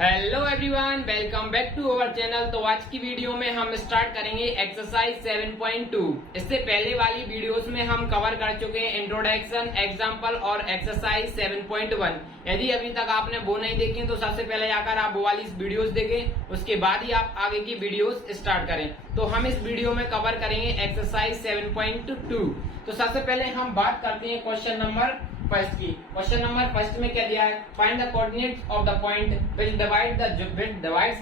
Hello everyone, welcome back to our channel. तो आज की वीडियो में हम स्टार्ट करेंगे एक्सरसाइज 7.2। इससे पहले वाली वीडियोस में हम कवर कर चुके हैं इंट्रोडक्शन, एग्जांपल और एक्सरसाइज 7.1। यदि अभी तक आपने वो नहीं देखी तो सबसे पहले जाकर आप वो वाली वीडियोस देखें, उसके बाद ही आप आगे की वीडियोस स्टार्ट करें। तो हम इस वीडियो में कवर करेंगे एक्सरसाइज 7.2। तो सबसे पहले हम बात करते हैं क्वेश्चन नंबर फर्स्ट की। क्वेश्चन नंबर फर्स्ट में क्या दिया है? Find the coordinates of the point which divides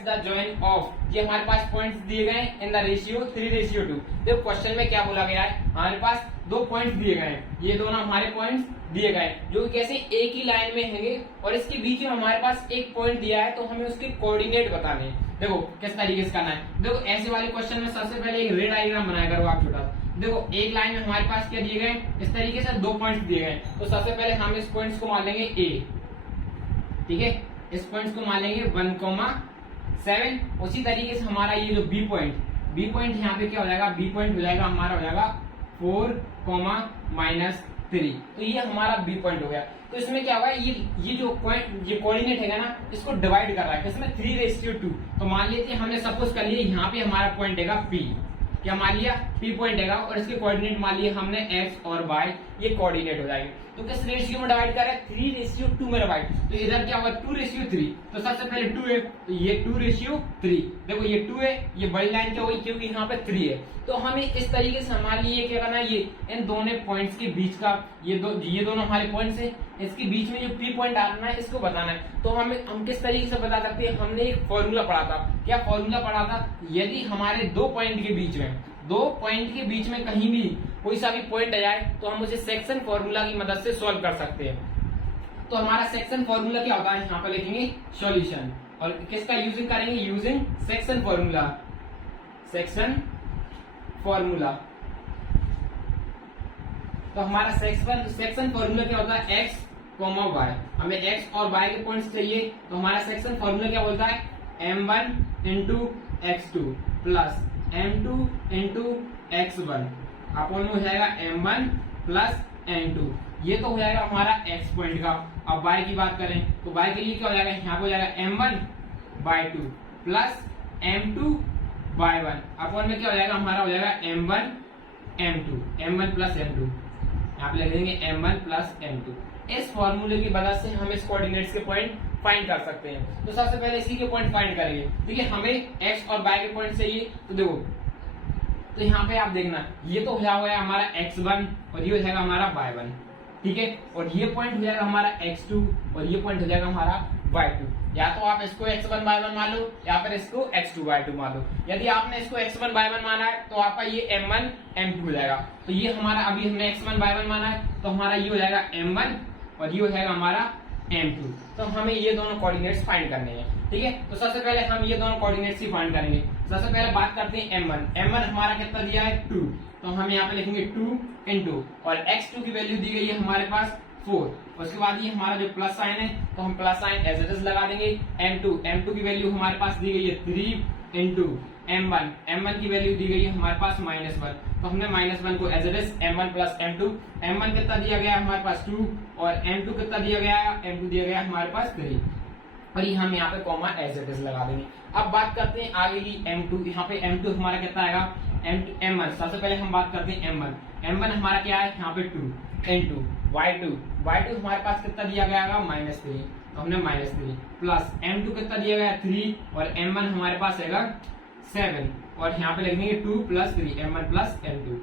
the join of. ये हमारे पास पॉइंट्स दिए गए हैं इन द रेशियो 3:2। देखो क्वेश्चन में क्या बोला गया है, हमारे पास दो पॉइंट्स दिए गए हैं, ये दोनों हमारे पॉइंट्स दिए गए हैं जो कैसे एक ही लाइन में होंगे और इसके बीच में हमारे पास एक पॉइंट दिया है, तो हमें उसके कोऑर्डिनेट बताने हैं। देखो किस तरीके से करना है। देखो ऐसे वाले क्वेश्चन में सबसे पहले एक रे डायग्राम बनाया करो आप छोटा। देखो एक लाइन में हमारे पास क्या दिए गए, इस तरीके से दो पॉइंट्स दिए गए। तो सबसे पहले हम इस पॉइंट्स को मान लेंगे ए, ठीक है। इस पॉइंट्स को मान लेंगे 1,7। उसी तरीके से हमारा ये जो बी पॉइंट यहाँ पे क्या हो जाएगा, बी पॉइंट हो जाएगा हमारा हो जाएगा 4,-3। तो ये हमारा बी पॉइंट हो गया। तो इसमें क्या होगा, ये जो पॉइंट, ये कोऑर्डिनेट है ना, इसको डिवाइड कर रहा है किसमें, 3:2। तो मान लेते हैं हमने सपोज कर लिया यहाँ पे हमारा पॉइंट है पी, क्या मान लिया, पी पॉइंट है और इसके कोऑर्डिनेट मान लिए हमने एक्स और वाई, ये कोऑर्डिनेट हो जाएंगे। तो किस रेशियो में डिवाइड कर रहे हैं, 3:2 में डिवाइड। तो इधर क्या होगा 2:3। तो सबसे पहले 2 है, तो ये 2:3। देखो ये 2 है, ये बड़ी लाइन क्या होगी क्योंकि यहाँ पे 3 है। तो हमें इस तरीके से हमारे लिए क्या करना है, ये इन दोनों पॉइंट्स के बीच का ये दोनों हमारे पॉइंट्स है, इसके बीच में जो पी पॉइंट आना है इसको बताना है। तो हम किस तरीके से बता सकते हैं, हमने एक फॉर्मूला पढ़ा था। क्या फॉर्मूला पढ़ा था, यदि हमारे दो पॉइंट के बीच में कहीं भी कोई सा भी पॉइंट आ जाए तो हम उसे सेक्शन फॉर्मूला की मदद से सॉल्व कर सकते हैं। तो हमारा सेक्शन फॉर्मूला क्या होता है, यहाँ पर लिखेंगे सॉल्यूशन, और किसका यूजिंग करेंगे, यूजिंग सेक्शन फॉर्मूला। तो हमारा सेक्शन फॉर्मूला क्या होता है, एक्स कॉमा वाई। हमें एक्स और वाई के पॉइंट्स चाहिए, तो हमारा सेक्शन फॉर्मूला क्या बोलता है, m1 into x2 plus m2 into x1 अपन में हो जाएगा m1 प्लस m2। ये तो हो जाएगा हमारा x पॉइंट का। अब y की बात करें तो y के लिए क्या हो जाएगा, यहाँ पे हो जाएगा m1/2 प्लस m2/1 अपन में क्या हो जाएगा, हमारा हो जाएगा m1 प्लस m2। यहाँ पे लिख देंगे m1 प्लस m2। इस फॉर्मूले की मदद से हम इस कोऑर्डिनेट्स के पॉइंट फाइंड कर सकते हैं। तो सबसे पहले इसी के पॉइंट फाइंड करेंगे, ठीक है। हमें x और y के पॉइंट चाहिए, तो देखो, तो यहाँ पे आप देखना, ये तो हो जाएगा हमारा x1 और ये हो जाएगा हमारा y1, ठीक है। और ये पॉइंट हो जाएगा हमारा x2 और ये पॉइंट हो जाएगा हमारा y2। या तो आप इसको x1 y1 मान लो या फिर इसको x2 y2 मान लो। यदि आपने इसको x1 y1 माना है तो आपका ये m1 m2 हो जाएगा। तो ये हमारा अभी हमने x1 y1 माना है, तो हमारा ये हो जाएगा m1 और ये हो जाएगा हमारा m2। तो हमें ये दोनों कोऑर्डिनेट्स फाइंड करने हैं, ठीक है। तो सबसे पहले हम ये दोनों कोऑर्डिनेट्स ही फाइंड करेंगे। सबसे पहले बात करते हैं m1 हमारा कितना दिया है 2, तो हम यहाँ पे लिखेंगे 2 इंटू, और x2 की वैल्यू दी गई है हमारे पास 4। उसके बाद ये हमारा जो प्लस साइन है तो हम plus sign as it is लगा देंगे। m2 की वैल्यू हमारे पास दी गई है 3 इंटू m1 की वैल्यू दी गई है हमारे पास -1, तो हमने -1 को as it is m1 plus m2। m1 कितना दिया गया है हमारे पास 2 और m2 कितना दिया गया है, m2 दिया गया है हमारे पास 3, और ये हम यहाँ पे कॉमा एज इट इज लगा देंगे। अब बात करते हैं आगे की m2। यहाँ पे m2 हमारा कितना आएगा, m1। सबसे पहले हम बात करते हैं m1 हमारा क्या है, यहाँ पे 2 इंटू y2 हमारे पास कितना दिया गया है -3, तो हमने -3 प्लस m2 कितना दिया गया है 3 और m1 हमारे पास है 7, और यहाँ पे लिखेंगे 2 प्लस 3 m1 प्लस m2,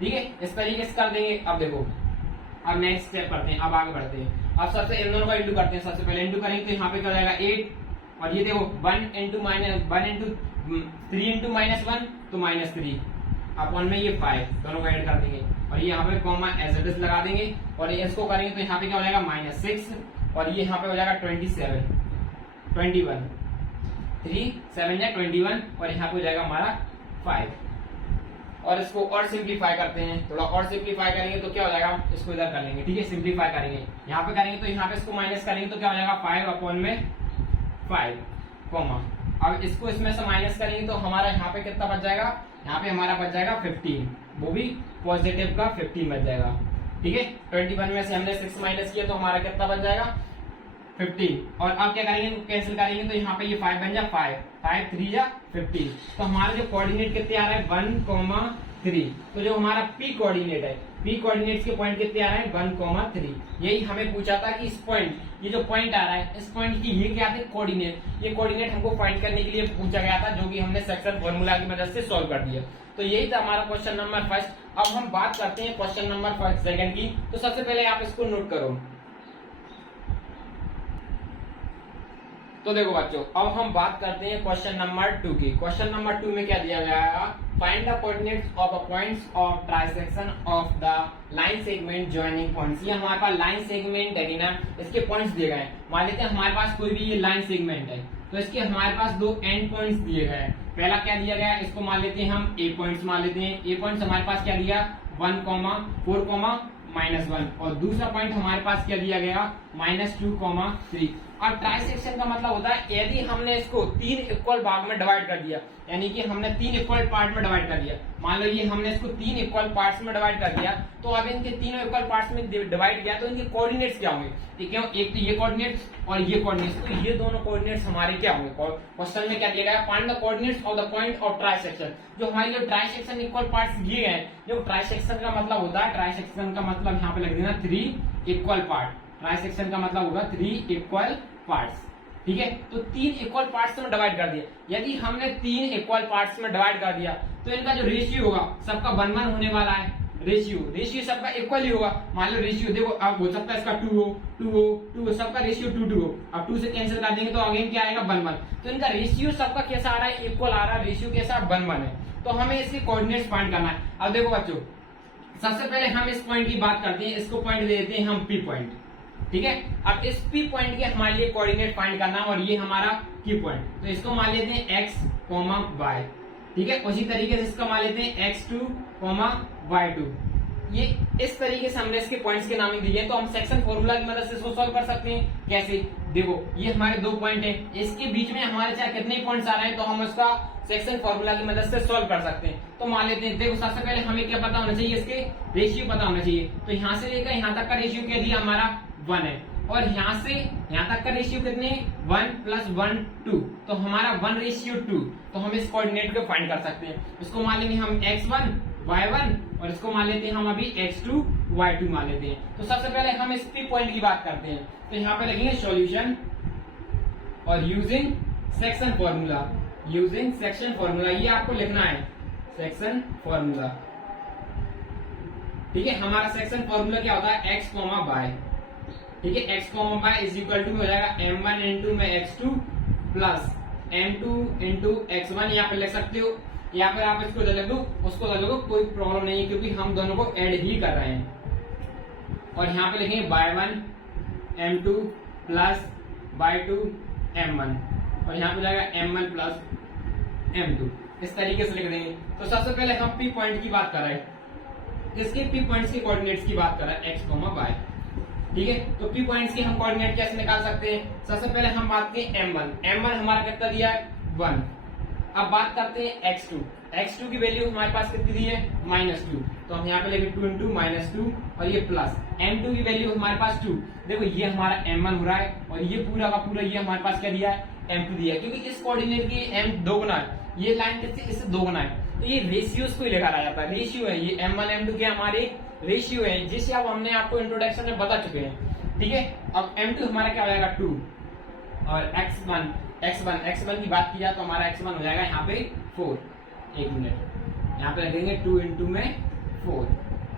ठीक है। इस तरीके से कर देंगे। अब देखो, अब नेक्स्ट स्टेप करते हैं, अब आगे बढ़ते हैं। अब सबसे इन दोनों का इंटू करते हैं। सबसे पहले इंटू करेंगे तो यहाँ पे क्या हो जाएगा 8, और ये देखो 3 इंटू -1 तो -3 अपन में ये 5, दोनों का ऐड कर देंगे, और ये यहाँ पे कॉमा एज इट इज लगा देंगे, और इसको करेंगे तो यहाँ पे क्या हो जाएगा -6, और ये यहाँ पे हो जाएगा 21, 3 7 या 21, और यहाँ पे हो जाएगा हमारा 5। और इसको और सिंप्लीफाई करते हैं, थोड़ा और सिंप्लीफाई करेंगे तो क्या हो जाएगा, इसको इधर कर लेंगे, ठीक है। सिंप्लीफाई करेंगे, यहाँ पे करेंगे तो यहाँ पे इसको माइनस करेंगे तो क्या हो जाएगा 5/5, कॉमा। अब इसको इसमें से माइनस करेंगे तो हमारा यहाँ पे कितना बच जाएगा, यहाँ पे हमारा बच जाएगा 15, वो भी पॉजिटिव का 15 बच जाएगा, ठीक है। 21 में से हमने 6 माइनस किया तो हमारा कितना बच जाएगा 15 और अब क्या करेंगे, कैंसिल करेंगे तो यहाँ पे ये 5 बन जा 5 5 3 जा 15। तो हमारा जो कोऑर्डिनेट कितने आ रहा है 1,3। तो जो हमारा पी कोऑर्डिनेट है, पी कोऑर्डिनेट्स के पॉइंट कितने आ रहे हैं 1,3। यही हमें पूछा था कि इस पॉइंट, ये जो पॉइंट आ रहा है इस पॉइंट की ये क्या थे कोऑर्डिनेट, ये कोऑर्डिनेट हमको फाइंड करने के लिए पूछा गया था, जो कि हमने सेक्शन फॉर्मूला की मदद से सॉल्व कर दिया। तो यही था हमारा क्वेश्चन नंबर फर्स्ट। अब हम बात करते हैं क्वेश्चन नंबर सेकंड की। तो सबसे पहले आप इसको नोट करो। तो देखो बच्चों, अब हम बात करते हैं क्वेश्चन नंबर 2 की। क्वेश्चन नंबर 2 में क्या दिया गया है, find the coordinates of the points of trisection of the line segment joining points. ये हमारे पास लाइन सेगमेंट है ना, इसके पॉइंट्स दिए गए हैं। मान लेते हैं हमारे पास कोई भी ये लाइन सेगमेंट है, तो इसके हमारे पास दो एंड पॉइंट्स दिए गए हैं। पहला क्या दिया गया है, इसको मान लेते हैं हम ए पॉइंट्स मान लेते हैं। ए पॉइंट्स हमारे पास क्या दिया 1, 4, -1 और दूसरा पॉइंट हमारे पास क्या दिया गया -2, 3। अब ट्राइसेक्शन का मतलब होता है यदि हमने इसको 3 इक्वल भाग में डिवाइड कर दिया, यानी कि हमने 3 इक्वल पार्ट में डिवाइड कर दिया। मान लो ये हमने इसको 3 इक्वल पार्ट्स में डिवाइड कर दिया, तो अब इनके तीनों इक्वल पार्ट्स में डिवाइड किया तो इनके कोऑर्डिनेट्स क्या होंगे, ठीक है, एक तो ये कोऑर्डिनेट्स और ये कोऑर्डिनेट्स, तो ये दोनों कोऑर्डिनेट्स हमारे क्या होंगे। क्वेश्चन में क्या दिया गया, find the coordinates of the point of trisection. जो हमारे जो ट्राइसेक्शन इक्वल पार्ट्स दिए हैं, जो ट्राइसेक्शन का मतलब होता है, ट्राइसेक्शन का मतलब यहाँ पे लिख देना 3 इक्वल पार्ट। ट्राइसेक्शन का मतलब होगा 3 इक्वल पार्ट्स, ठीक है। तो 3 इक्वल पार्ट्स में डिवाइड कर दिया। यदि हमने 3 इक्वल पार्ट्स में डिवाइड कर दिया तो इनका जो रेशियो होगा सबका 1 होने वाला है। रेशियो सबका इक्वल ही होगा। मान लो रेशियो देखो, अब हो सकता है इसका 2 हो, सबका रेशियो 2 हो। अब 2 से कैंसिल कर देंगे तो अगेन क्या आएगा 1। तो इनका रेशियो सबका कैसा आ रहा है, इक्वल आ रहा है, रेशियो कैसा 1 है। तो हमें इसके कोऑर्डिनेट्स फाइंड करना है। अब देखो बच्चों, सबसे पहले हम इस पॉइंट की बात करते हैं, इसको पॉइंट दे देते हैं हम पी पॉइंट, ठीक है। अब इस पी पॉइंट के हमारे लिए कोऑर्डिनेट फाइंड करना और ये हमारा की पॉइंट, तो इसको मान लेते हैं x, y, ठीक है। उसी तरीके से इसका मान लेते हैं x2, y2। ये इस तरीके से हमने इसके पॉइंट्स के नाम दिए, तो हम सेक्शन फॉर्मूला की मदद से इसको सॉल्व कर सकते हैं। कैसे, देखो ये हमारे 2 पॉइंट है, इसके बीच में हमारे चाहे कितने पॉइंट्स आ रहे हैं तो हम उसका सेक्शन फॉर्मूला की मदद से सॉल्व कर सकते हैं। तो मान लेते हैं, देखो सबसे पहले हमें क्या पता होना चाहिए, इसके रेशियो पता होना चाहिए। तो यहाँ से लेकर यहाँ तक का रेशियो क्या दिया हमारा 1 है, और यहाँ से यहाँ तक का रेशियो कितने 1 + 1 2, तो हमारा 1:2। तो हम इस कोऑर्डिनेट को फाइंड कर सकते हैं। इसको मान लेंगे हम x1, y1 और इसको मान लेते हैं हम अभी x2, y2 मान लेते हैं। तो सबसे पहले हम इस पी पॉइंट की बात करते हैं। तो यहाँ पे लिखेंगे सॉल्यूशन और using section formula. Using section formula ये आपको लिखना है, सेक्शन फॉर्मूला, ठीक है। हमारा सेक्शन फॉर्मूला क्या होता है x, y, ठीक है। x, y is equal to हो जाएगा m1 इंटू में x2 plus m2 into x1। यहाँ पे लिख सकते हो, या फिर आप इसको लिख दो, उसको लिख दो, कोई प्रॉब्लम नहीं है, क्योंकि हम दोनों को ऐड ही कर रहे हैं। और यहाँ पे लिखेंगे y1 m2 plus y2 m1, और यहाँ पे जाएगा m1 प्लस m2। इस तरीके से लिख देंगे। तो सबसे पहले हम पी पॉइंट की बात कर रहे हैं, इसके पी पॉइंट्स के कोऑर्डिनेट्स की बात कर रहे हैं x, y, ठीक है। तो पी पॉइंट्स के हम कोऑर्डिनेट कैसे निकाल सकते हैं, सबसे पहले हम बात करें m1 हमारा कितना दिया है 1। अब बात करते हैं x2 की वैल्यू हमारे पास कितनी दी है -2, तो हम यहाँ पे लेंगे 2 इंटू -2 और ये प्लस m2 की वैल्यू हमारे पास 2। देखो ये हमारा m1 हो रहा है और ये पूरा का पूरा ये हमारे पास क्या दिया है m2 दिया है, क्योंकि इस कोऑर्डिनेट की m 2 गुना है, ये लाइन कितनी इससे 2 गुना है। तो ये रेशियोज को लेकर आ जाता है, रेशियो है ये m1 m2 के हमारे रेशियो है, जिसे अब हमने आपको इंट्रोडक्शन में बता चुके हैं, ठीक है। अब m2 हमारा क्या हो जाएगा 2 और x1 की बात की जाए तो हमारा x1 हो जाएगा यहाँ पे 4। एक मिनट, यहाँ पे लगेंगे 2 इंटू में 4,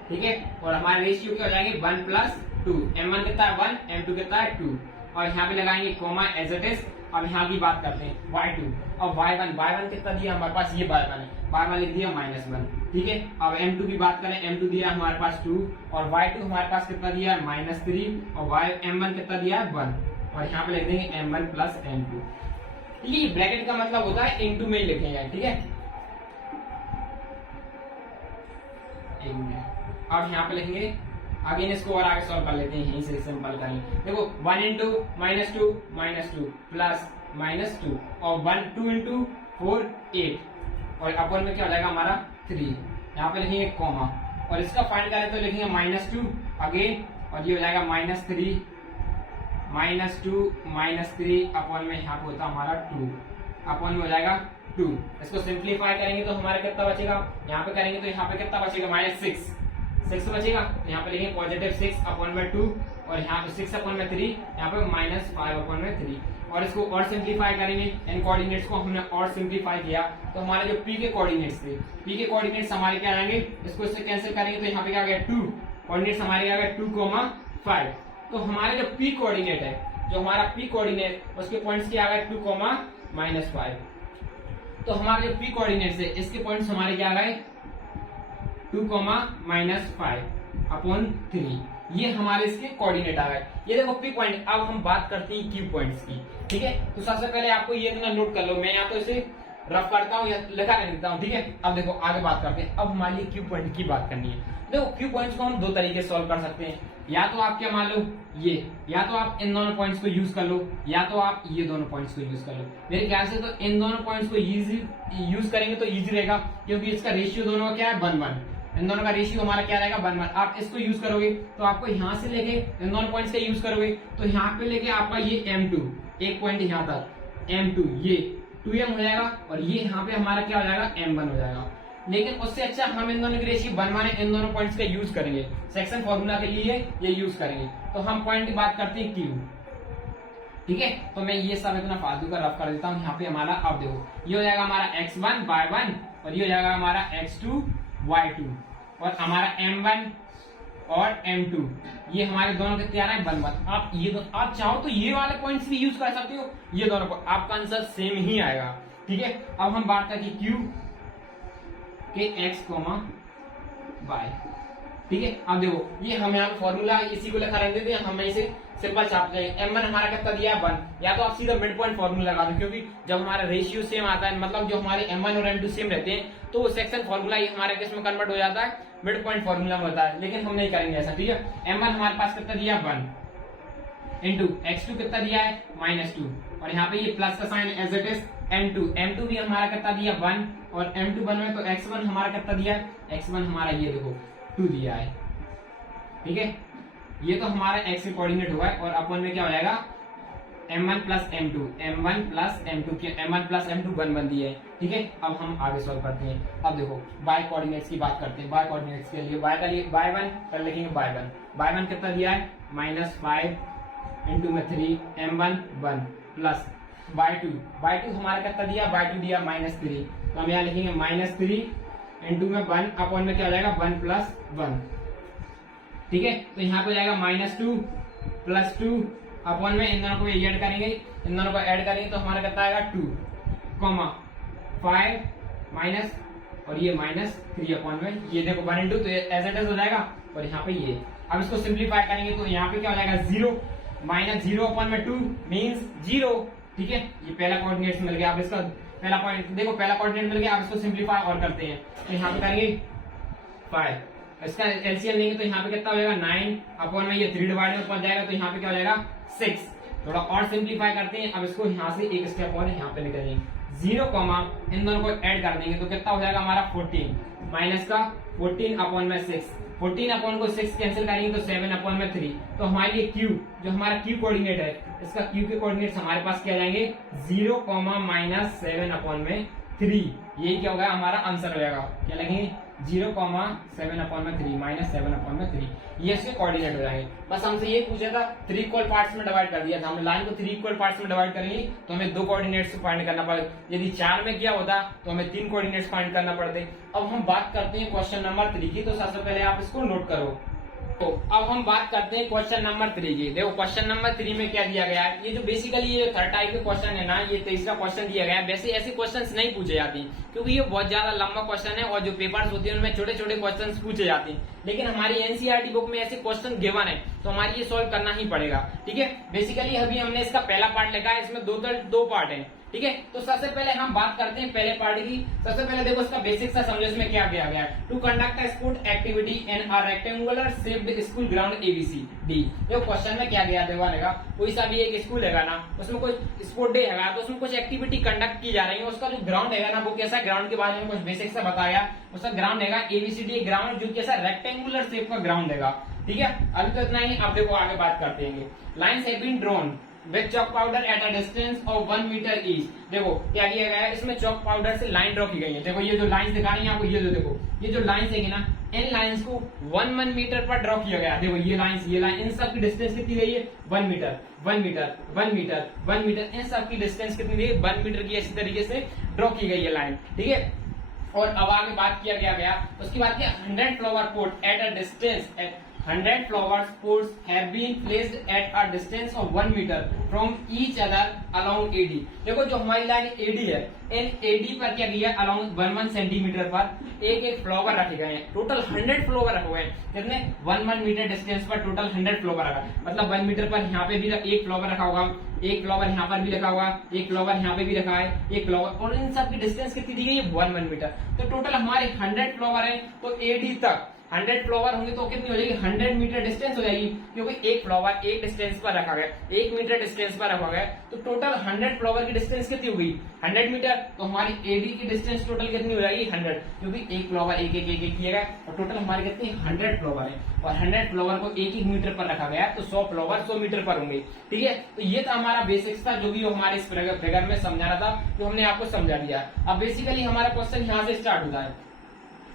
ठीक है। और हमारे रेशियो क्या हो जाएंगे 1 + 2, m1 कितना है 1, m2 कितना है 2, और यहाँ पे लगाएंगे कॉमा एज इट इज। अब यहाँ की बात करते हैं y2 और y1 कितना दिया हमारे पास, ये y1 लिख दिया -1, ठीक है। अब m2 की बात करें, m2 दिया हमारे पास 2 और y2 हमारे पास कितना दिया है -3 और m1 कितना दिया है 1, और यहाँ पे लिख देंगे m1 प्लस m2। ये ब्रैकेट का मतलब होता है इनटू में ही लिखेंगे, ठीक है। अब यहाँ पे लिखेंगे, अगेन इसको और आगे सॉल्व कर लेते हैं, यहीं से सिंपल करेंगे। देखो 1 इंटू -2 प्लस -2 और 2 इंटू 4 8, और अपन में क्या हो जाएगा हमारा 3। यहाँ पे लिखेंगे कॉमा, और इसका फाइंड करें तो लिखेंगे -2 अगेन, और ये हो जाएगा -3 -2 -3 अपॉन में यहाँ पे होता हमारा 2 अपॉन में हो जाएगा 2। इसको सिंप्लीफाई करेंगे तो हमारा कितना बचेगा, यहाँ पे करेंगे तो यहाँ पे कितना बचेगा -6 बचेगा। तो यहाँ पे लिखेंगे पॉजिटिव 6 अपॉन में 2 और यहाँ पे 6 अपॉन में 3, यहाँ पे -5 अपॉन में 3। और इसको और सिंप्लीफाई करेंगे, इन कोऑर्डिनेट्स को हमने और सिंप्लीफाई किया तो हमारे जो पी के कोऑर्डिनेट्स थे, पी के कोऑर्डिनेट्स हमारे क्या आएंगे, इसको इससे कैंसिल करेंगे तो यहाँ पे क्या आ गया 2, कोऑर्डिनेट्स हमारे आ गए 2,5। तो हमारे जो पी कोऑर्डिनेट है, जो हमारा पी कोऑर्डिनेट उसके पॉइंट्स क्या आ गए 2,-5। तो हमारे जो पी कोऑर्डिनेट्स है इसके पॉइंट्स हमारे क्या आ गए 2,-5 अपॉन 3। ये हमारे इसके कोऑर्डिनेट आ गए। ये देखो पी पॉइंट। अब हम बात करते हैं क्यू पॉइंट्स की, ठीक है। तो सबसे पहले आपको ये इतना नोट कर लो, मैं या तो इसे रफ करता हूँ या लिखा नहीं देता हूँ, ठीक है। अब देखो आगे बात करते हैं। अब हमारे लिए क्यू पॉइंट की बात करनी है। देखो क्यू पॉइंट्स को हम दो तरीके से सॉल्व कर सकते हैं, या तो आप क्या मान लो ये, या तो आप इन दोनों पॉइंट्स को यूज कर लो, या तो आप ये दोनों पॉइंट्स को यूज कर लो। मेरे ख्याल से तो इन दोनों पॉइंट्स को यूज करेंगे तो इजी रहेगा, क्योंकि इसका रेशियो दोनों का क्या है 1:1। इन दोनों का रेशियो हमारा क्या रहेगा 1:1। आप इसको यूज करोगे तो आपको यहाँ से लेके इन दोनों पॉइंट्स का यूज करोगे तो यहाँ पे लेके आपका ये M2 एक पॉइंट यहाँ तक M2 ये 2M हो जाएगा और ये यहाँ पे हमारा क्या हो जाएगा M1 हो जाएगा। लेकिन उससे अच्छा हम इन दोनों की रेशियो 1:1 इन दोनों पॉइंट्स का यूज करेंगे, सेक्शन फॉर्मूला के लिए ये यूज करेंगे। तो हम पॉइंट की बात करते हैं Q, ठीक है। तो मैं ये सब इतना फालतू का रफ कर देता हूँ। यहाँ पे हमारा अब देखो ये हो जाएगा हमारा X1 Y1 और ये हो जाएगा हमारा X2 Y2 और हमारा M1 और M2 ये हमारे दोनों के तैयार है 1:1। आप ये आप चाहो तो ये वाले पॉइंट्स भी यूज कर सकते हो, ये दोनों को आपका आंसर सेम ही आएगा, ठीक है। अब हम बात करें Q के X, Y, ठीक है। अब देखो ये हम यहाँ फॉर्मूला इसी को लिखा रहते थे, हमें इसे सिंपल छाप जाएंगे। M1 हमारा कितना दिया है 1, या तो आप सीधा मिड पॉइंट फॉर्मूला लगा दो, क्योंकि जब हमारा रेशियो सेम आता है, मतलब जो हमारे M1 और M2 सेम रहते हैं तो सेक्शन फॉर्मूला ये हमारे केस में कन्वर्ट हो जाता है मिड पॉइंट फॉर्मूला में होता है। लेकिन हम नहीं करेंगे ऐसा, ठीक है। M1 हमारे पास कितना दिया 1 इंटू X2 कितना दिया है -2 और यहाँ पे ये प्लस का sign as it is M2 भी हमारा कितना दिया 1 और M2 1 में तो X1 हमारा कितना दिया है, X1 हमारा ये देखो 2 दिया है, ठीक है। ये तो हमारा X के कोऑर्डिनेट हुआ है और अपन में क्या हो जाएगा M1 प्लस M2 की M1 प्लस M2 1 दिया है, ठीक है। अब हम आगे सॉल्व करते हैं। अब देखो y कोऑर्डिनेट्स की बात करते हैं। y कोऑर्डिनेट्स के लिए y का लिए y1 पर लिखेंगे y1 कितना दिया है -5 इंटू में 3 M1 1 प्लस y2 हमारा कितना दिया, y2 दिया -3 तो हम यहाँ लिखेंगे -3 इंटू में 1 अपॉन में क्या हो जाएगा 1 + 1, ठीक है। तो यहाँ पे जाएगा -2 + 2 अपॉन में इन दोनों को ऐड करेंगे, इन दोनों को ऐड करेंगे तो हमारा कितना आएगा 2, 5 माइनस और ये -3 अपॉन में ये देखो 1 इंटू तो एज इट इज हो जाएगा और यहाँ पे ये। अब इसको सिंप्लीफाई करेंगे तो यहाँ पे क्या हो जाएगा 0 -0 अपॉन में 2 मीन्स 0, ठीक है। ये पहला कोऑर्डिनेट मिल गया। अब इसका पहला पॉइंट देखो, पहला कोऑर्डिनेट मिल गया। अब इसको सिंप्लीफाई और करते हैं तो यहाँ पे करेंगे 5, इसका एलसीएम लेंगे तो यहाँ पे कितना हो जाएगा 9 अपॉन में ये 3 डिवाइड में पहुंच जाएगा तो यहाँ पे क्या हो जाएगा 6। थोड़ा और सिंप्लीफाई करते हैं। अब इसको यहाँ से एक स्टेप और यहाँ पे निकलेंगे 0, इन दोनों को ऐड कर देंगे तो कितना हो जाएगा हमारा 14 माइनस का 14 अपॉन में 6, 14 अपॉन को 6 कैंसिल करेंगे तो 7 अपॉन में 3। तो हमारे लिए Q जो हमारा Q कोऑर्डिनेट है, इसका Q के कोऑर्डिनेट्स हमारे पास क्या जाएंगे 0, -7 अपॉन में 3। यही क्या होगा हमारा आंसर हो जाएगा, क्या लगेंगे 0, 7 अपॉन में 3 -7 अपॉन में 3, ये इसके कोऑर्डिनेट हो जाएंगे। बस हमसे ये पूछा था 3 इक्वल पार्ट्स में डिवाइड कर दिया था। हम लाइन को 3 इक्वल पार्ट्स में डिवाइड करेंगे तो हमें 2 कोऑर्डिनेट्स फाइंड करना पड़ेगा। यदि 4 में किया होता तो हमें 3 कोऑर्डिनेट्स फाइंड करना पड़ते। अब हम बात करते हैं क्वेश्चन नंबर 3 की, तो सबसे पहले आप इसको नोट करो। तो अब हम बात करते हैं क्वेश्चन नंबर 3 की। देखो क्वेश्चन नंबर 3 में क्या दिया गया है, ये जो बेसिकली ये थर्ड टाइप के क्वेश्चन है ना, ये 23वां क्वेश्चन दिया गया है। वैसे ऐसे क्वेश्चंस नहीं पूछे जाते क्योंकि ये बहुत ज्यादा लंबा क्वेश्चन है और जो पेपर्स होते हैं उनमें छोटे छोटे क्वेश्चन पूछे जाते हैं। लेकिन हमारी एनसीईआरटी बुक में ऐसे क्वेश्चन गिवन है तो हमारी ये सोल्व करना ही पड़ेगा, ठीक है। बेसिकली अभी हमने इसका पहला पार्ट लिखा है, इसमें दो पार्ट है, ठीक है। तो सबसे पहले हम बात करते हैं पहले पार्ट की। सबसे पहले देखो इसका बेसिक सा समझो इसमें क्या किया गया है। To conduct a sport activity in a rectangular shaped school ground ABCD। देखो क्वेश्चन में क्या गया देगा, कोई सा भी एक स्कूल है ना, उसमें कुछ स्पोर्ट डे है तो उसमें कुछ एक्टिविटी कंडक्ट की जा रही है। उसका जो ग्राउंड है ना वो कैसा ग्राउंड के बारे में कुछ बेसिक सा बताया। उसका ग्राउंड है ABCD ग्राउंड जो कैसा रेक्टेंगुलर शेप का ग्राउंड है, ठीक है, अभी तो इतना ही, अब देखो आगे बात करते हैं। Lines have been drawn with chalk powder at a distance of 1 metre each. देखो क्या किया गया है, इसमें चॉक पाउडर से लाइन ड्रॉ की गई है। देखो ये जो लाइन्स दिखा रही है आपको, ये जो देखो ये जो लाइन्स है ना, इन लाइन्स को 1 मीटर पर ड्रॉ किया गया। देखो ये लाइन्स, ये लाइन, इन सब की डिस्टेंस कितनी गई है, 1 मीटर 1 मीटर 1 मीटर 1 मीटर, इन सब की डिस्टेंस कितनी गई है, 1 मीटर की ऐसी तरीके से ड्रॉ की गई है लाइन, ठीक है। और अब आगे बात किया गया उसकी बात किया 100 flower pot at a distance 100 flower pots have been placed at a distance of 1 meter from each other along AD। देखो जो हमारी लाइन AD है, इन AD पर क्या किया, along 1 सेंटीमीटर पर एक फ्लावर रखे गए हैं। टोटल 100 फ्लावर रखे हुए हैं, कितने, 1 मीटर डिस्टेंस पर टोटल 100 फ्लावर रखा, मतलब 1 मीटर पर यहाँ पे भी एक फ्लावर रखा होगा, एक फ्लावर यहाँ पर भी रखा होगा, एक फ्लावर यहाँ पे भी रखा है, एक फ्लावर, और इन सब की डिस्टेंस कितनी दी गई है, 1 मीटर। तो टोटल हमारे 100 फ्लावर है, तो AD तक 100 फ्लावर होंगे तो कितनी हो जाएगी, 100 मीटर डिस्टेंस हो जाएगी, क्योंकि एक फ्लावर एक डिस्टेंस पर रखा गया, 1 मीटर डिस्टेंस पर रखा गया, तो टोटल 100 फ्लावर की डिस्टेंस कितनी होगी, 100 मीटर। तो हमारी एडी की डिस्टेंस टोटल कितनी हो जाएगी, 100, क्योंकि एक फ्लावर एक एक एक एक किया गया, और टोटल हमारे कितनी 100 फ्लावर है, और 100 फ्लावर को एक मीटर पर रखा गया, तो 100 फ्लावर 100 मीटर पर होंगे, ठीक है। तो ये था हमारा बेसिक्स था, जो भी हमारे इस फिगर में समझाना था, जो हमने आपको समझा दिया। अब बेसिकली हमारा क्वेश्चन यहाँ से स्टार्ट होता है।